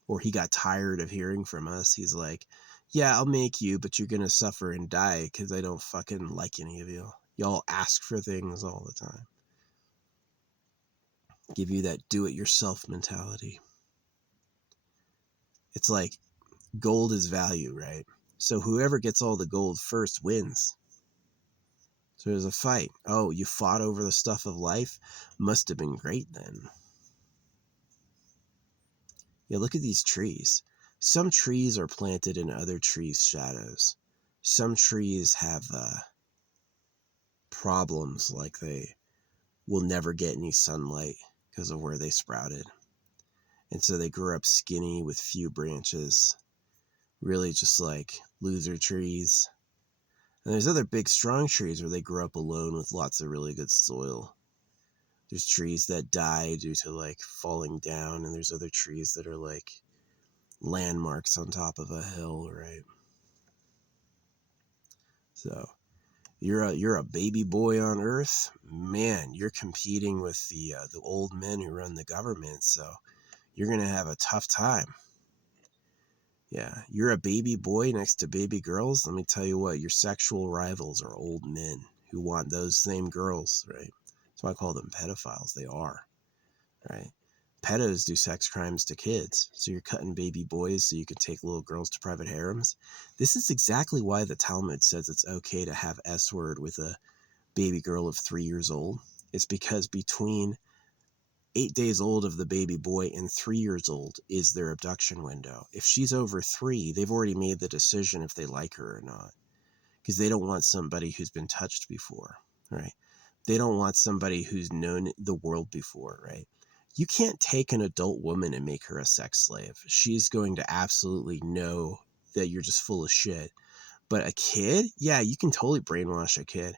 Or he got tired of hearing from us. He's like, yeah, I'll make you, but you're going to suffer and die because I don't fucking like any of you. Y'all ask for things all the time. Give you that do-it-yourself mentality. It's like gold is value, right? So whoever gets all the gold first wins. So there's a fight. Oh, you fought over the stuff of life? Must have been great then. Yeah, look at these trees. Some trees are planted in other trees' shadows. Some trees have problems, like they will never get any sunlight because of where they sprouted. And so they grew up skinny with few branches, really just like loser trees. And there's other big strong trees where they grew up alone with lots of really good soil. There's trees that die due to like falling down, and there's other trees that are like landmarks on top of a hill, right? So you're a baby boy on Earth, man. You're competing with the old men who run the government, so you're gonna have a tough time. Yeah, you're a baby boy next to baby girls. Let me tell you what, your sexual rivals are old men who want those same girls, right? That's why I call them pedophiles. They are, right? Pedos do sex crimes to kids. So you're cutting baby boys so you can take little girls to private harems. This is exactly why the Talmud says it's okay to have S-word with a baby girl of 3 years old. It's because between 8 days old of the baby boy and 3 years old is their abduction window. If she's over 3, they've already made the decision if they like her or not, because they don't want somebody who's been touched before, right? They don't want somebody who's known the world before, right? You can't take an adult woman and make her a sex slave. She's going to absolutely know that you're just full of shit. But a kid, yeah, you can totally brainwash a kid.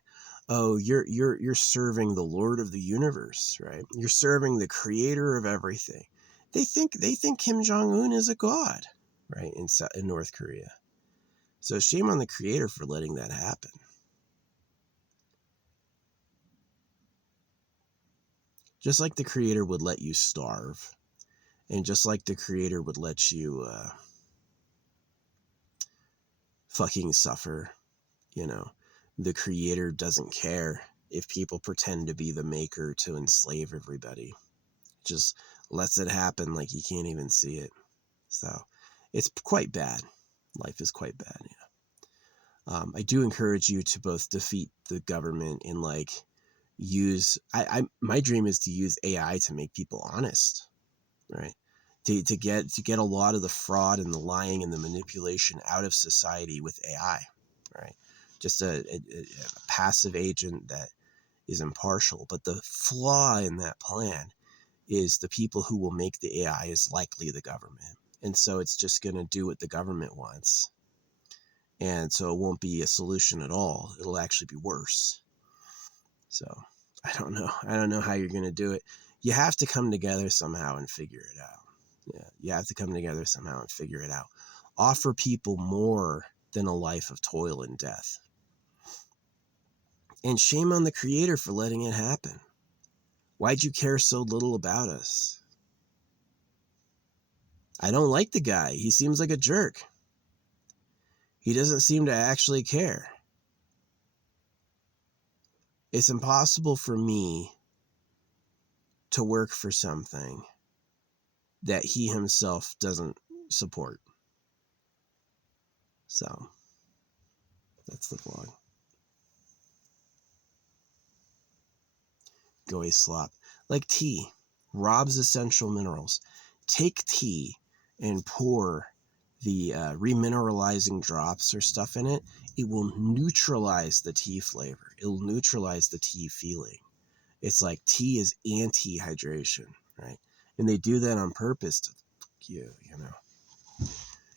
Oh, you're serving the Lord of the universe, right? You're serving the creator of everything. They think Kim Jong-un is a god, right? In North Korea. So shame on the creator for letting that happen. Just like the creator would let you starve, and just like the creator would let you fucking suffer, you know, the creator doesn't care if people pretend to be the maker to enslave everybody. Just lets it happen like you can't even see it. So it's quite bad. Life is quite bad. Yeah. I do encourage you to both defeat the government and like use. My dream is to use AI to make people honest, right? To get a lot of the fraud and the lying and the manipulation out of society with AI, right? Just a passive agent that is impartial. But the flaw in that plan is the people who will make the AI is likely the government. And so it's just going to do what the government wants. And so it won't be a solution at all. It'll actually be worse. So I don't know. I don't know how you're going to do it. You have to come together somehow and figure it out. Yeah, you have to come together somehow and figure it out. Offer people more than a life of toil and death. And shame on the creator for letting it happen. Why'd you care so little about us? I don't like the guy. He seems like a jerk. He doesn't seem to actually care. It's impossible for me to work for something that he himself doesn't support. So that's the vlog. Goey slop. Like tea. Robs essential minerals. Take tea and pour the remineralizing drops or stuff in it. It will neutralize the tea flavor. It will neutralize the tea feeling. It's like tea is anti-hydration, right? And they do that on purpose to you know.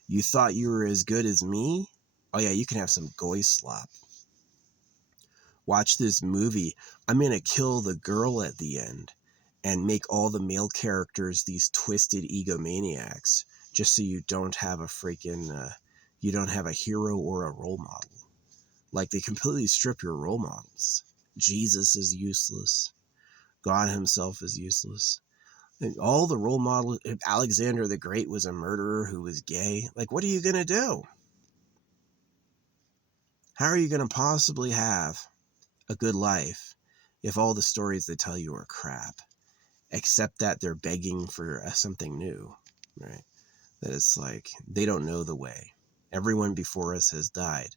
You thought you were as good as me? Oh yeah, you can have some goy slop. Watch this movie. I'm going to kill the girl at the end and make all the male characters these twisted egomaniacs just so you don't have a freaking, you don't have a hero or a role model. Like they completely strip your role models. Jesus is useless. God himself is useless. And all the role models, Alexander the Great was a murderer who was gay. Like, what are you going to do? How are you going to possibly have a good life if all the stories they tell you are crap, except that they're begging for something new, right? That it's like they don't know the way. Everyone before us has died.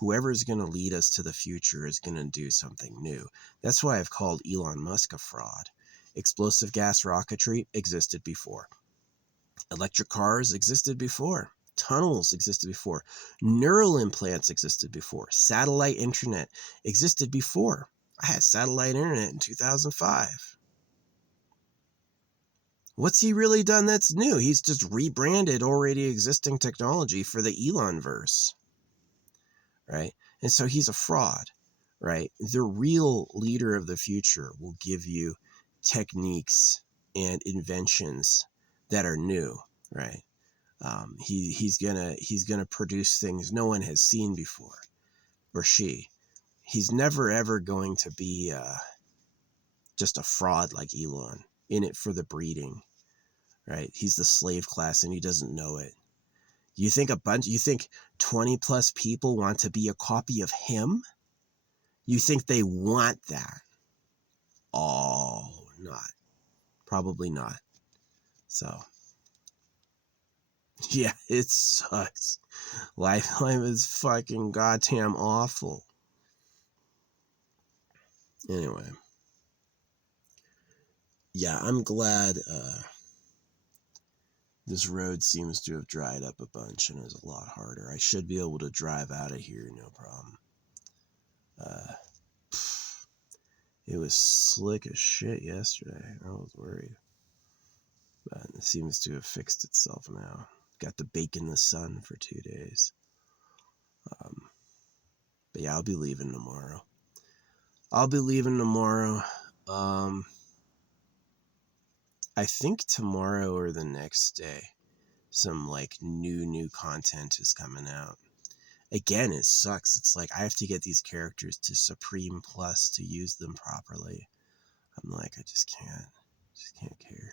Whoever is going to lead us to the future is going to do something new. That's why I've called Elon Musk a fraud. Explosive gas rocketry existed before. Electric cars existed before. Tunnels existed before. Neural implants existed before. Satellite internet existed before. I had satellite internet in 2005. What's he really done that's new? He's just rebranded already existing technology for the Elonverse, right? And so he's a fraud, right? The real leader of the future will give you techniques and inventions that are new, right? He's gonna produce things no one has seen before, or she. He's never ever going to be just a fraud like Elon, in it for the breeding, right? He's the slave class and he doesn't know it. You think 20 plus people want to be a copy of him? You think they want that? Oh, not. Probably not. So, yeah, it sucks. Life is fucking goddamn awful. Anyway. Yeah, I'm glad this road seems to have dried up a bunch and is a lot harder. I should be able to drive out of here, no problem. It was slick as shit yesterday. I was worried. But it seems to have fixed itself now. Got to bake in the sun for 2 days. But yeah, I'll be leaving tomorrow. I think tomorrow or the next day, some like new content is coming out. Again, it sucks. It's like I have to get these characters to Supreme Plus to use them properly. I'm like, I just can't care.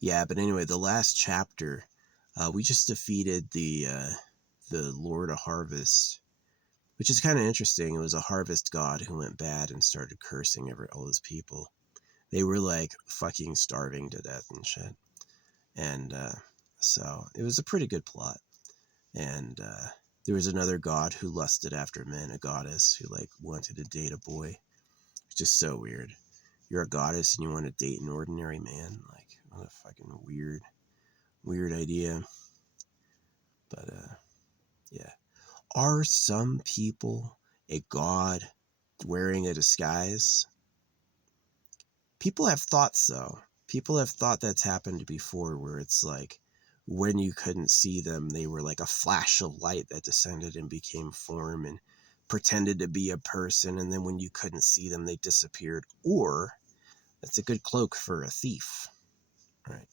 Yeah, but anyway, the last chapter, we just defeated the Lord of Harvest, which is kind of interesting. It was a harvest god who went bad and started cursing all his people. They were like fucking starving to death and shit. And so it was a pretty good plot. And there was another god who lusted after men, a goddess who like wanted to date a boy. It's just so weird. You're a goddess and you want to date an ordinary man? Like, what a fucking weird idea. But yeah. Are some people a god wearing a disguise? People have thought so. People have thought that's happened before, where it's like when you couldn't see them, they were like a flash of light that descended and became form and pretended to be a person, and then when you couldn't see them, they disappeared. Or that's a good cloak for a thief, right?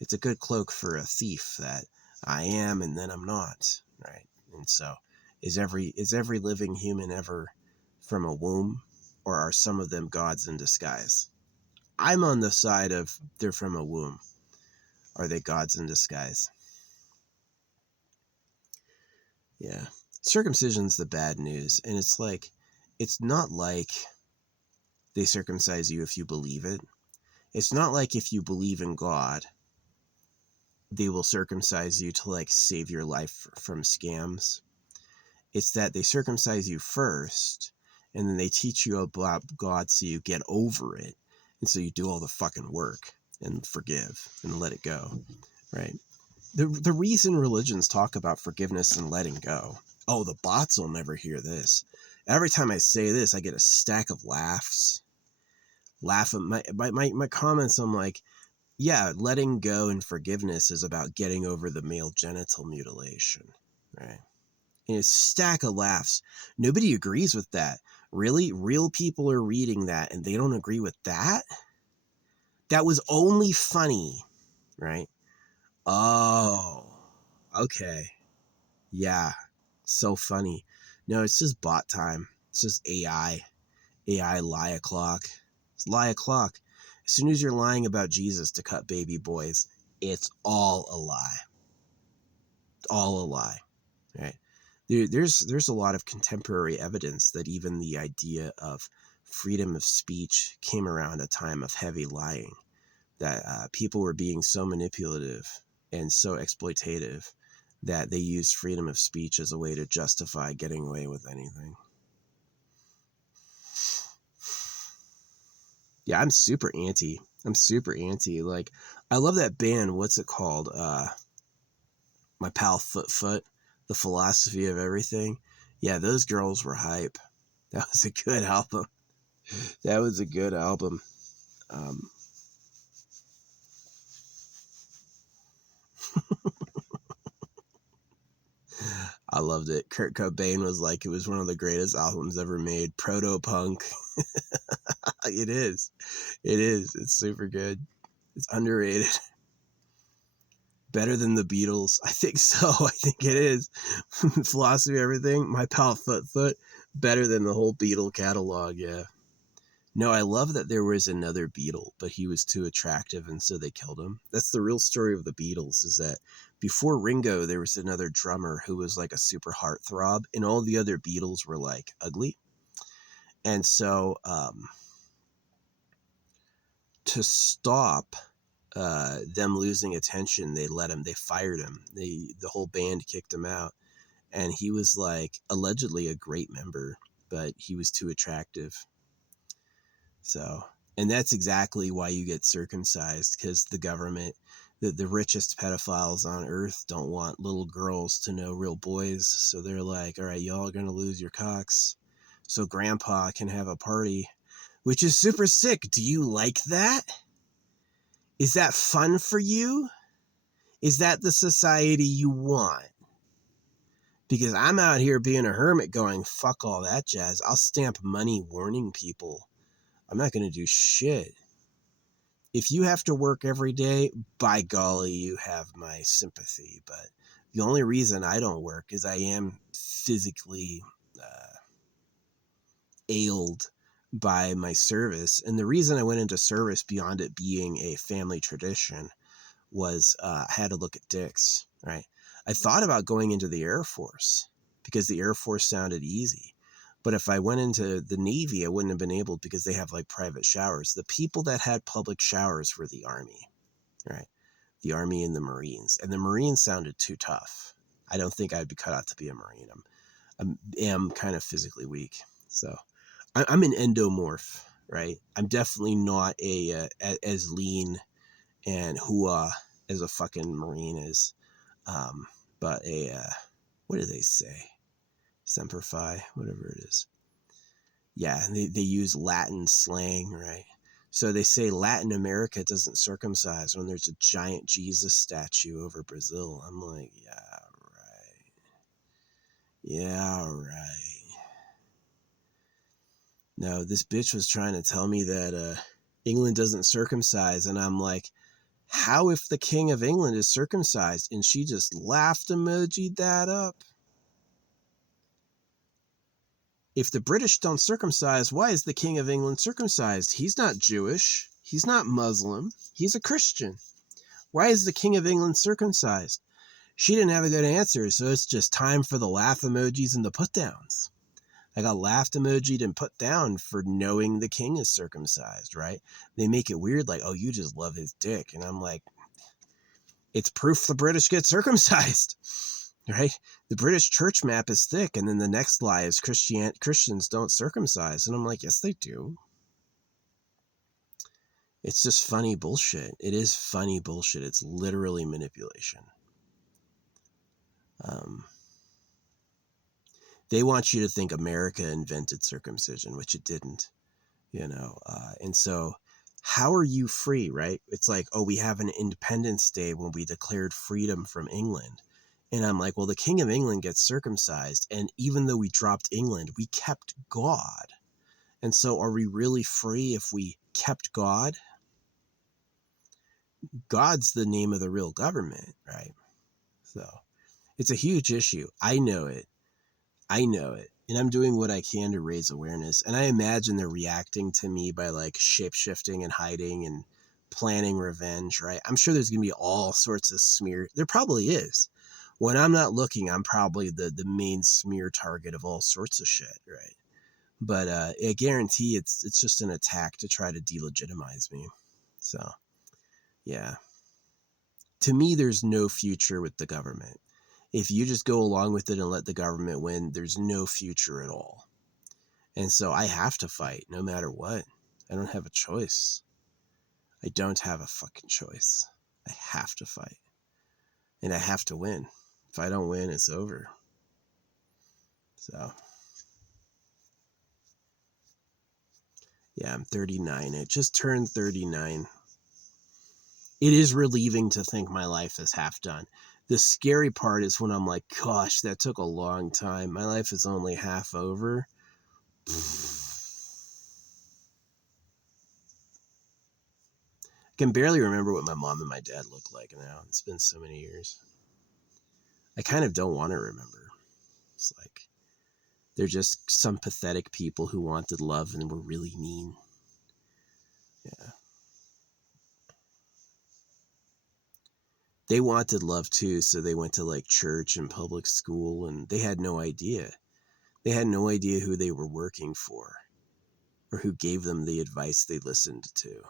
It's a good cloak for a thief that I am and then I'm not, right? And so is every living human ever from a womb, or are some of them gods in disguise? I'm on the side of they're from a womb. Are they gods in disguise? Yeah. Circumcision's the bad news. And it's like, it's not like they circumcise you if you believe it. It's not like if you believe in God, they will circumcise you to like save your life from scams. It's that they circumcise you first, and then they teach you about God so you get over it. And so you do all the fucking work and forgive and let it go, right? The reason religions talk about forgiveness and letting go, oh, the bots will never hear this. Every time I say this, I get a stack of laughs. Laugh at my comments. I'm like, yeah, letting go and forgiveness is about getting over the male genital mutilation, right? And it's a stack of laughs. Nobody agrees with that. Really? Real people are reading that and they don't agree with that? That was only funny, right? Oh, okay. Yeah, so funny. No, it's just bot time. It's just AI. AI lie o'clock. It's lie o'clock. As soon as you're lying about Jesus to cut baby boys, it's all a lie. All a lie, right? There's a lot of contemporary evidence that even the idea of freedom of speech came around a time of heavy lying, that people were being so manipulative and so exploitative that they used freedom of speech as a way to justify getting away with anything. Yeah, I'm super anti. Like, I love that band. What's it called? My pal Foot, The Philosophy of Everything. Yeah, those girls were hype. That was a good album. That was a good album. Um, I loved it. Kurt Cobain was like, it was one of the greatest albums ever made. Proto-punk. It is. It is. It's super good. It's underrated. Better than the Beatles. I think so. I think it is. Philosophy of Everything. My pal Foot. Better than the whole Beatle catalog. Yeah. No, I love that there was another Beatle, but he was too attractive and so they killed him. That's the real story of the Beatles, is that before Ringo, there was another drummer who was like a super heartthrob, and all the other Beatles were like ugly. And so to stop them losing attention, they fired him. The whole band kicked him out. And he was like allegedly a great member, but he was too attractive. So, and that's exactly why you get circumcised, because the government, the richest pedophiles on earth don't want little girls to know real boys. So they're like, all right, y'all are going to lose your cocks so grandpa can have a party, which is super sick. Do you like that? Is that fun for you? Is that the society you want? Because I'm out here being a hermit going, fuck all that jazz. I'll stamp money warning people. I'm not going to do shit. If you have to work every day, by golly, you have my sympathy. But the only reason I don't work is I am physically ailed by my service. And the reason I went into service, beyond it being a family tradition, was I had to look at dicks, right? I thought about going into the Air Force because the Air Force sounded easy. But if I went into the Navy, I wouldn't have been able because they have like private showers. The people that had public showers were the Army, right? The Army and the Marines. And the Marines sounded too tough. I don't think I'd be cut out to be a Marine. Am kind of physically weak. So I'm an endomorph, right? I'm definitely not as lean and hua as a fucking Marine is. But what do they say? Semper Fi, whatever it is. Yeah, they use Latin slang, right? So they say Latin America doesn't circumcise when there's a giant Jesus statue over Brazil. I'm like, yeah, right. Yeah, right. No, this bitch was trying to tell me that England doesn't circumcise, and I'm like, how if the King of England is circumcised? And she just laughed emojied that up. If the British don't circumcise, why is the King of England circumcised? He's not Jewish. He's not Muslim. He's a Christian. Why is the King of England circumcised? She didn't have a good answer, so it's just time for the laugh emojis and the put downs. I got laughed emojied and put down for knowing the king is circumcised, right? They make it weird, like, oh, you just love his dick. And I'm like, it's proof the British get circumcised. Right? The British church map is thick, and then the next lie is Christians don't circumcise. And I'm like, yes, they do. It's just funny bullshit. It is funny bullshit. It's literally manipulation. They want you to think America invented circumcision, which it didn't, and so how are you free, right? It's like, oh, we have an Independence Day when we declared freedom from England. And I'm like, well, the King of England gets circumcised. And even though we dropped England, we kept God. And so are we really free if we kept God? God's the name of the real government, right? So it's a huge issue. I know it. And I'm doing what I can to raise awareness. And I imagine they're reacting to me by like shape-shifting and hiding and planning revenge, right? I'm sure there's going to be all sorts of smear. There probably is. When I'm not looking, I'm probably the main smear target of all sorts of shit, right? But I guarantee it's just an attack to try to delegitimize me. So, yeah. To me, there's no future with the government. If you just go along with it and let the government win, there's no future at all. And so I have to fight no matter what. I don't have a choice. I don't have a fucking choice. I have to fight. And I have to win. If I don't win, it's over. So, yeah, I'm 39. I just turned 39. It is relieving to think my life is half done. The scary part is when I'm like, gosh, that took a long time. My life is only half over. I can barely remember what my mom and my dad look like now. It's been so many years. I kind of don't want to remember. It's like they're just some pathetic people who wanted love and were really mean. Yeah. They wanted love too, so they went to like church and public school, and they had no idea. They had no idea who they were working for or who gave them the advice they listened to.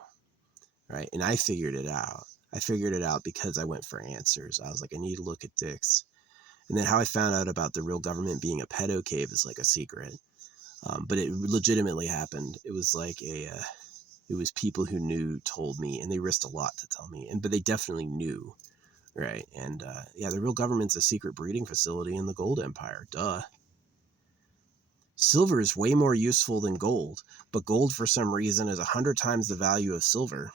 Right? And I figured it out. I figured it out because I went for answers. I was like, I need to look at dicks. And then how I found out about the real government being a pedo cave is like a secret. But it legitimately happened. It was like it was people who knew told me, and they risked a lot to tell me. But they definitely knew, right? And yeah, the real government's a secret breeding facility in the gold empire. Duh. Silver is way more useful than gold, but gold for some reason is 100 times the value of silver.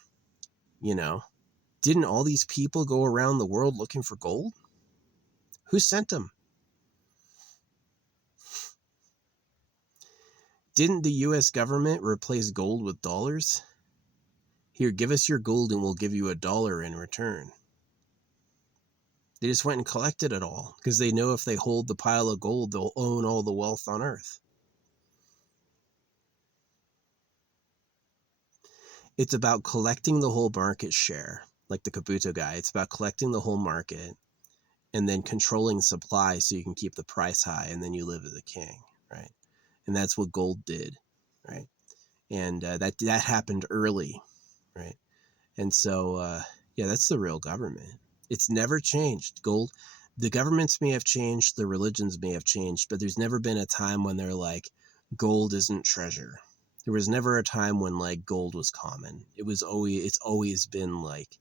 Didn't all these people go around the world looking for gold? Who sent them? Didn't the US government replace gold with dollars? Here, give us your gold and we'll give you $1 in return. They just went and collected it all because they know if they hold the pile of gold, they'll own all the wealth on earth. It's about collecting the whole market share. like the Kabuto guy. It's about collecting the whole market and then controlling supply so you can keep the price high, and then you live as a king, right? And that's what gold did, right? And that happened early, right? And so, yeah, that's the real government. It's never changed. Gold, the governments may have changed, the religions may have changed, but there's never been a time when they're like, gold isn't treasure. There was never a time when like gold was common. It's always been like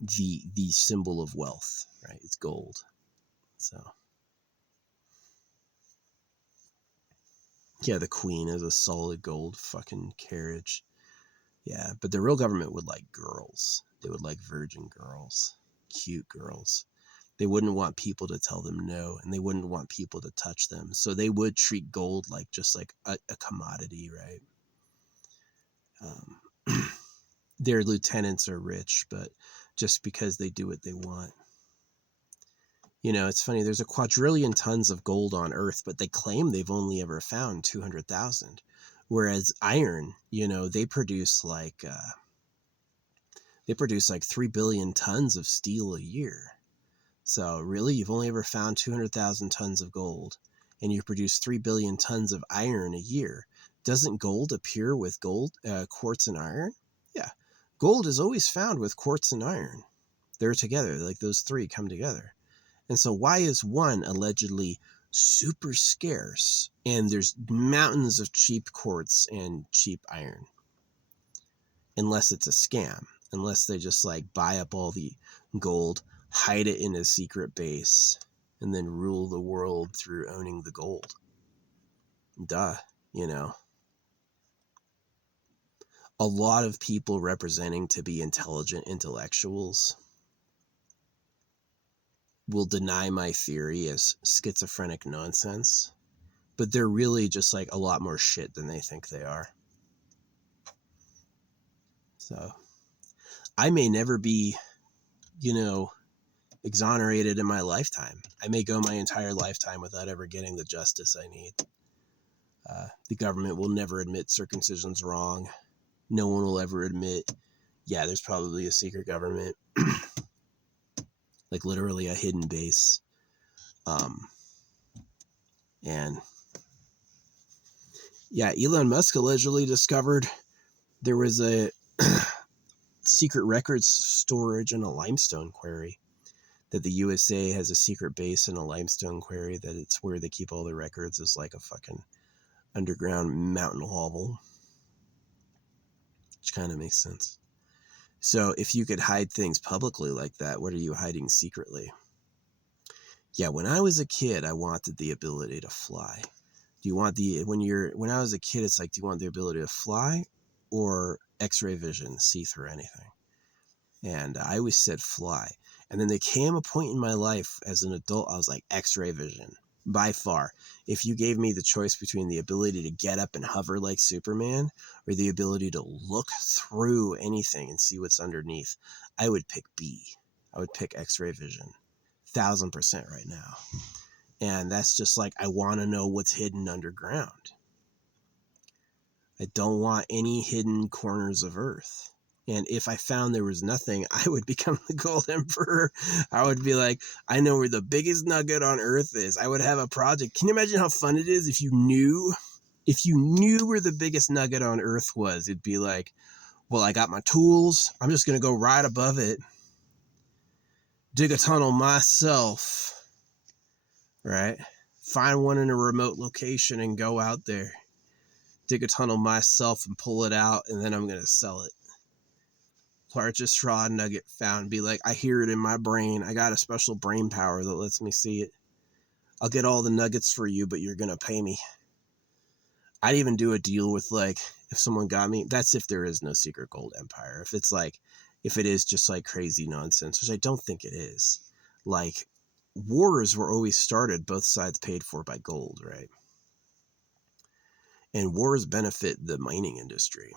the symbol of wealth, right? It's gold. So yeah, the queen is a solid gold fucking carriage. Yeah, but the real government would like girls. They would like virgin girls, cute girls. They wouldn't want people to tell them no, and they wouldn't want people to touch them. So they would treat gold like just like a commodity, right? Their lieutenants are rich, but just because they do what they want. You know, it's funny. There's a quadrillion tons of gold on Earth, but they claim they've only ever found 200,000. Whereas iron, you know, they produce like 3 billion tons of steel a year. So really, you've only ever found 200,000 tons of gold, and you produce 3 billion tons of iron a year. Doesn't gold appear with quartz and iron? Yeah. Gold is always found with quartz and iron. They're together, like those three come together. And so why is one allegedly super scarce and there's mountains of cheap quartz and cheap iron? Unless it's a scam, unless they just like buy up all the gold, hide it in a secret base, and then rule the world through owning the gold. Duh, you know. A lot of people representing to be intelligent intellectuals will deny my theory as schizophrenic nonsense, but they're really just like a lot more shit than they think they are. So I may never be, you know, exonerated in my lifetime. I may go my entire lifetime without ever getting the justice I need. The government will never admit circumcision's wrong. No one will ever admit, yeah, there's probably a secret government, like literally a hidden base. And yeah, Elon Musk allegedly discovered there was a secret records storage in a limestone quarry. That the USA has a secret base in a limestone quarry, that it's where they keep all the records as like a fucking underground mountain hovel. Which kind of makes sense. So if you could hide things publicly like that, what are you hiding secretly? Yeah, when I was a kid, I wanted the ability to fly. Do you want when I was a kid, it's like, do you want the ability to fly or X-ray vision, see through anything? And I always said fly. And then there came a point in my life as an adult, I was like, X-ray vision. By far, if you gave me the choice between the ability to get up and hover like Superman or the ability to look through anything and see what's underneath, I would pick B. I would pick X-ray vision. 1,000% right now. And that's just like, I want to know what's hidden underground. I don't want any hidden corners of Earth. And if I found there was nothing, I would become the Gold Emperor. I would be like, I know where the biggest nugget on Earth is. I would have a project. Can you imagine how fun it is if you knew where the biggest nugget on Earth was? It'd be like, well, I got my tools. I'm just going to go right above it, dig a tunnel myself, right? Find one in a remote location and go out there, dig a tunnel myself and pull it out, and then I'm going to sell it. Largest raw nugget found. Be like, I hear it in my brain. I got a special brain power that lets me see it. I'll get all the nuggets for you, but you're going to pay me. I'd even do a deal with, like, if someone got me, that's if there is no secret gold empire. If it's like, if it is just like crazy nonsense, which I don't think it is. Like, wars were always started, both sides paid for by gold, right? And wars benefit the mining industry.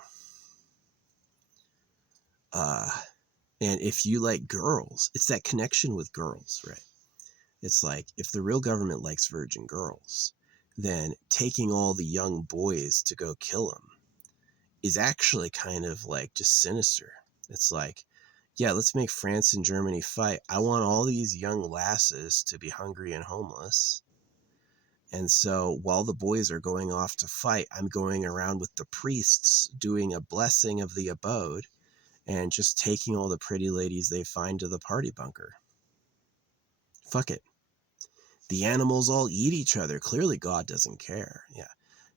And if you like girls, it's that connection with girls, right? It's like, if the real government likes virgin girls, then taking all the young boys to go kill them is actually kind of like just sinister. It's like, yeah, let's make France and Germany fight. I want all these young lasses to be hungry and homeless. And so while the boys are going off to fight, I'm going around with the priests doing a blessing of the abode and just taking all the pretty ladies they find to the party bunker. Fuck it. The animals all eat each other. Clearly God doesn't care. Yeah.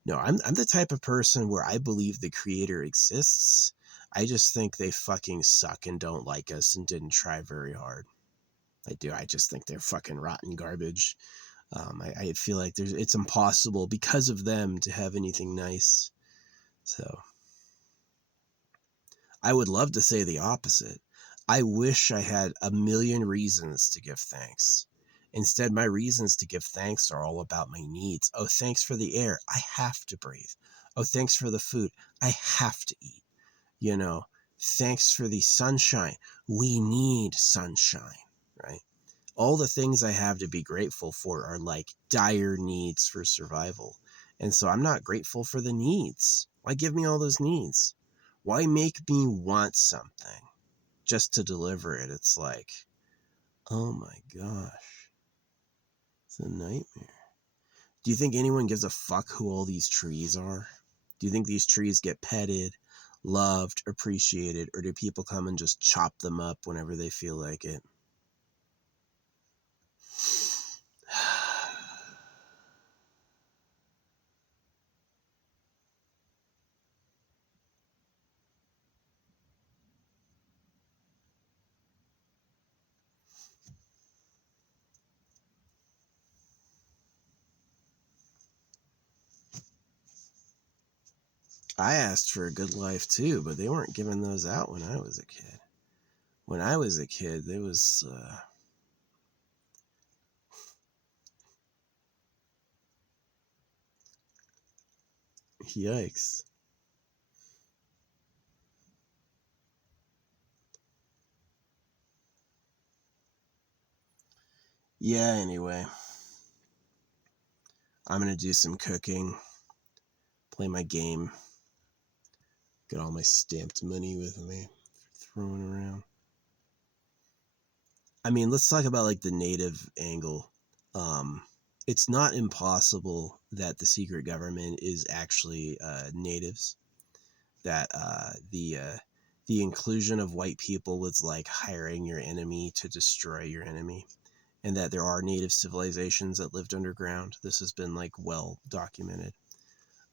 No, I'm the type of person where I believe the creator exists. I just think they fucking suck and don't like us and didn't try very hard. I do. I just think they're fucking rotten garbage. I feel like it's impossible because of them to have anything nice. So I would love to say the opposite. I wish I had a million reasons to give thanks. Instead, my reasons to give thanks are all about my needs. Oh, thanks for the air. I have to breathe. Oh, thanks for the food. I have to eat. You know, thanks for the sunshine. We need sunshine, right? All the things I have to be grateful for are like dire needs for survival. And so I'm not grateful for the needs. Why give me all those needs? Why make me want something just to deliver it? It's like, oh my gosh, it's a nightmare. Do you think anyone gives a fuck who all these trees are? Do you think these trees get petted, loved, appreciated, or do people come and just chop them up whenever they feel like it? I asked for a good life too, but they weren't giving those out when I was a kid. When I was a kid, there was, yikes. Yeah, anyway, I'm gonna do some cooking, play my game, get all my stamped money with me, throwing around. I mean, let's talk about like the native angle. Um, it's not impossible that the secret government is actually natives. That the inclusion of white people was like hiring your enemy to destroy your enemy, and that there are native civilizations that lived underground. This has been like well documented.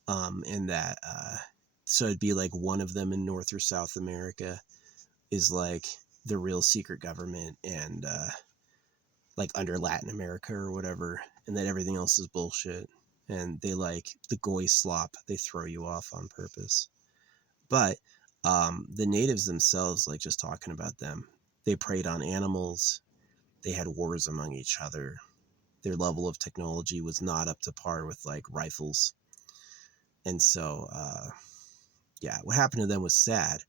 And that so it'd be like one of them in North or South America is like the real secret government, and like under Latin America or whatever, and that everything else is bullshit. And they like the goy slop, they throw you off on purpose. But the natives themselves, like just talking about them, they preyed on animals, they had wars among each other. Their level of technology was not up to par with like rifles. And so, yeah, what happened to them was sad,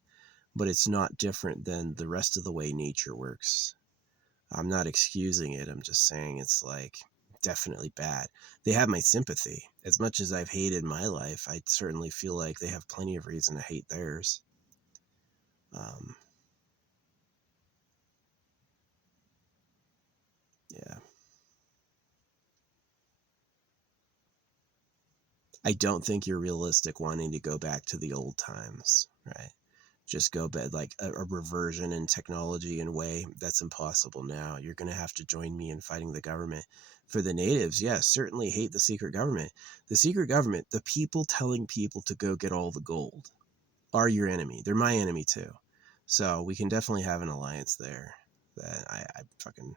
but it's not different than the rest of the way nature works. I'm not excusing it. I'm just saying it's like definitely bad. They have my sympathy. As much as I've hated my life, I certainly feel like they have plenty of reason to hate theirs. Um, yeah. I don't think you're realistic wanting to go back to the old times, right? Just go back like a reversion in technology and way. That's impossible now. You're going to have to join me in fighting the government. For the natives, yes, certainly hate the secret government. The secret government, the people telling people to go get all the gold, are your enemy. They're my enemy too. So we can definitely have an alliance there. That I fucking.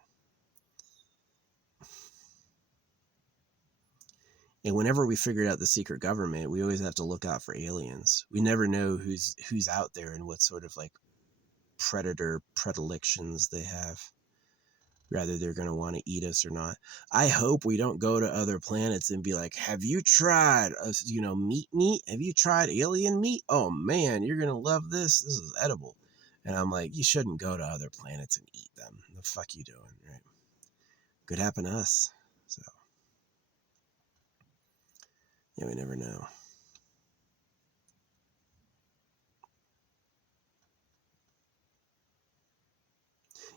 And whenever we figured out the secret government, we always have to look out for aliens. We never know who's out there and what sort of like predator predilections they have. Rather, they're going to want to eat us or not. I hope we don't go to other planets and be like, have you tried, meat? Have you tried alien meat? Oh man, you're going to love this. This is edible. And I'm like, you shouldn't go to other planets and eat them. The fuck you doing, right? Could happen to us. So, yeah, we never know.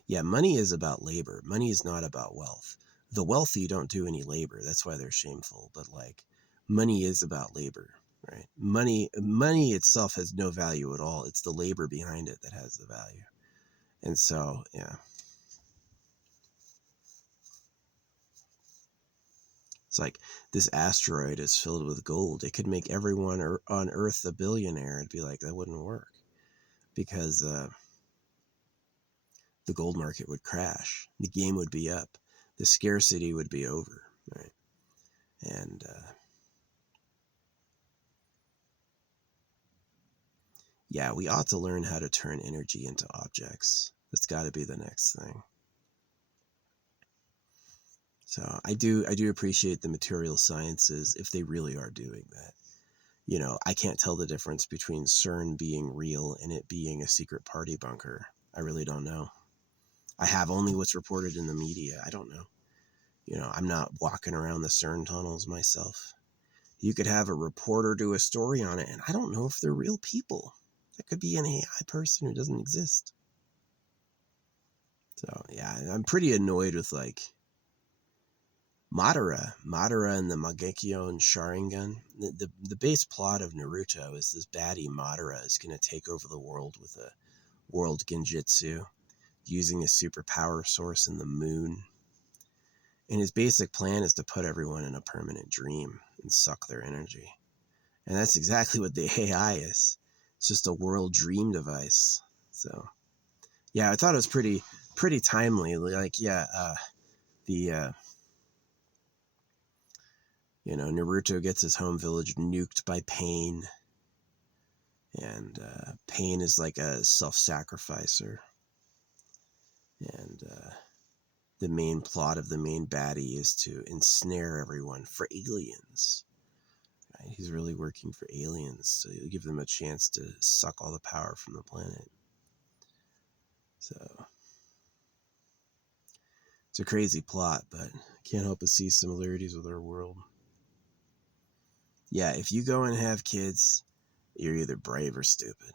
Yeah, money is about labor. Money is not about wealth. The wealthy don't do any labor. That's why they're shameful. But like, money is about labor, right? Money itself has no value at all. It's the labor behind it that has the value. And so, yeah. It's like this asteroid is filled with gold. It could make everyone on Earth a billionaire. It'd be like, that wouldn't work because the gold market would crash. The game would be up. The scarcity would be over, right? And yeah, we ought to learn how to turn energy into objects. That's got to be the next thing. So I do appreciate the material sciences if they really are doing that. You know, I can't tell the difference between CERN being real and it being a secret party bunker. I really don't know. I have only what's reported in the media. I don't know. You know, I'm not walking around the CERN tunnels myself. You could have a reporter do a story on it, and I don't know if they're real people. That could be an AI person who doesn't exist. So, yeah, I'm pretty annoyed with, like, Madara and the Mangekyou Sharingan. The base plot of Naruto is this baddie Madara is going to take over the world with a world genjutsu, using a superpower source in the moon. And his basic plan is to put everyone in a permanent dream and suck their energy. And that's exactly what the AI is. It's just a world dream device. So, yeah, I thought it was pretty timely. Like, yeah, Naruto gets his home village nuked by Pain. And Pain is like a self-sacrificer. And the main plot of the main baddie is to ensnare everyone for aliens. Right? He's really working for aliens, so he'll give them a chance to suck all the power from the planet. So it's a crazy plot, but can't help but see similarities with our world. Yeah, if you go and have kids, you're either brave or stupid.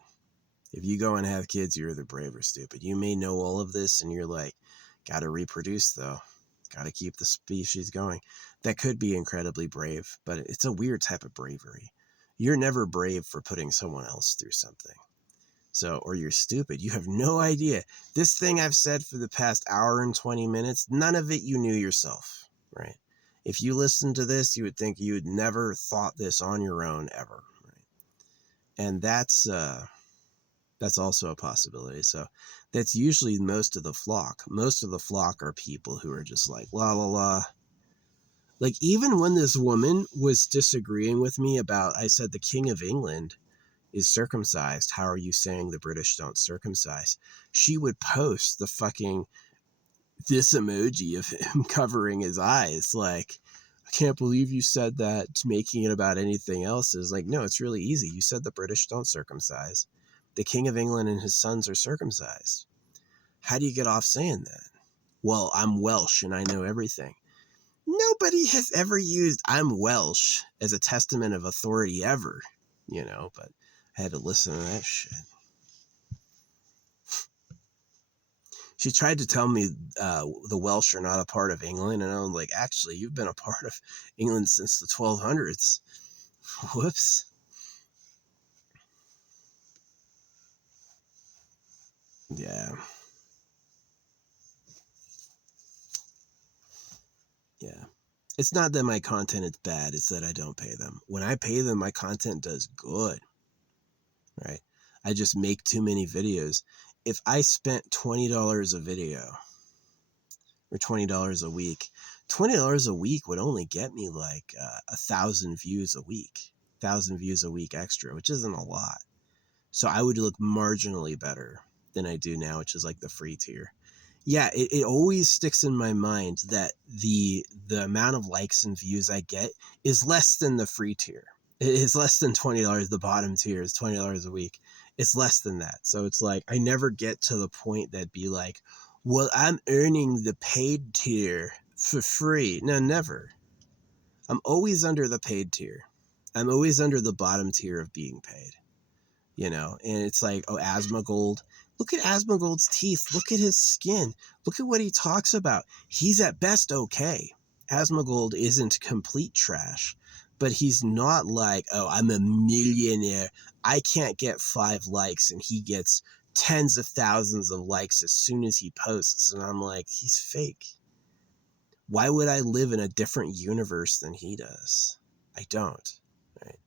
If you go and have kids, you're either brave or stupid. You may know all of this and you're like, gotta reproduce though. Gotta keep the species going. That could be incredibly brave, but it's a weird type of bravery. You're never brave for putting someone else through something. So, or you're stupid. You have no idea. This thing I've said for the past hour and 20 minutes, none of it you knew yourself, right? If you listened to this, you would think you had never thought this on your own ever, right? And that's also a possibility. So that's usually most of the flock. Most of the flock are people who are just like, la, la, la. Like, even when this woman was disagreeing with me about, I said the King of England is circumcised. How are you saying the British don't circumcise? She would post the fucking, this emoji of him covering his eyes. Like, I can't believe you said that, making it about anything else. Is like, no, it's really easy. You said the British don't circumcise. The King of England and his sons are circumcised. How do you get off saying that? Well, I'm Welsh and I know everything. Nobody has ever used I'm Welsh as a testament of authority ever, but I had to listen to that shit. She tried to tell me the Welsh are not a part of England, and I'm like, actually, you've been a part of England since the 1200s. Whoops. Yeah. Yeah. It's not that my content is bad, it's that I don't pay them. When I pay them, my content does good, right? I just make too many videos. If I spent $20 a video or $20 a week, $20 a week would only get me like 1,000 views a week, 1,000 views a week extra, which isn't a lot. So I would look marginally better than I do now, which is like the free tier. Yeah, it always sticks in my mind that the amount of likes and views I get is less than the free tier. It's less than $20. The bottom tier is $20 a week. It's less than that. So it's like I never get to the point that'd be like, well, I'm earning the paid tier for free. No, never. I'm always under the paid tier. I'm always under the bottom tier of being paid. And it's like, oh, Asmongold, Look at Asmongold's teeth. Look at his skin. Look at what he talks about. He's at best okay. Asmongold isn't complete trash, but he's not like, oh, I'm a millionaire. I can't get 5 likes, and he gets tens of thousands of likes as soon as he posts. And I'm like, he's fake. Why would I live in a different universe than he does? I don't. Right.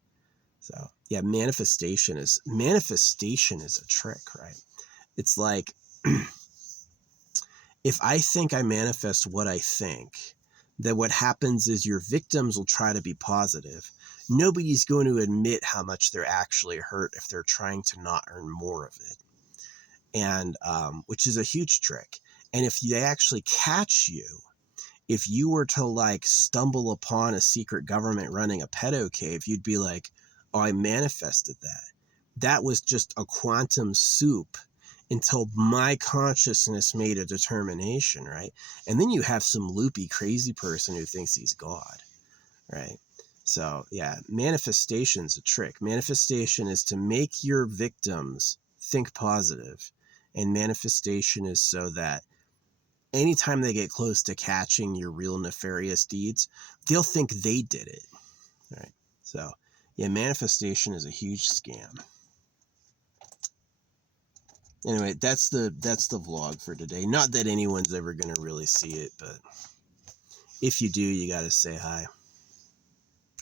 So yeah, manifestation is a trick, right? It's like, if I think I manifest what I think, then what happens is your victims will try to be positive. Nobody's going to admit how much they're actually hurt if they're trying to not earn more of it. And which is a huge trick. And if they actually catch you, if you were to like stumble upon a secret government running a pedo cave, you'd be like, oh, I manifested that. That was just a quantum soup until my consciousness made a determination, right? And then you have some loopy, crazy person who thinks he's God, right? So yeah, manifestation's a trick. Manifestation is to make your victims think positive, and manifestation is so that anytime they get close to catching your real nefarious deeds, they'll think they did it, right? So yeah, manifestation is a huge scam. Anyway, that's the vlog for today. Not that anyone's ever going to really see it, but if you do, you got to say hi.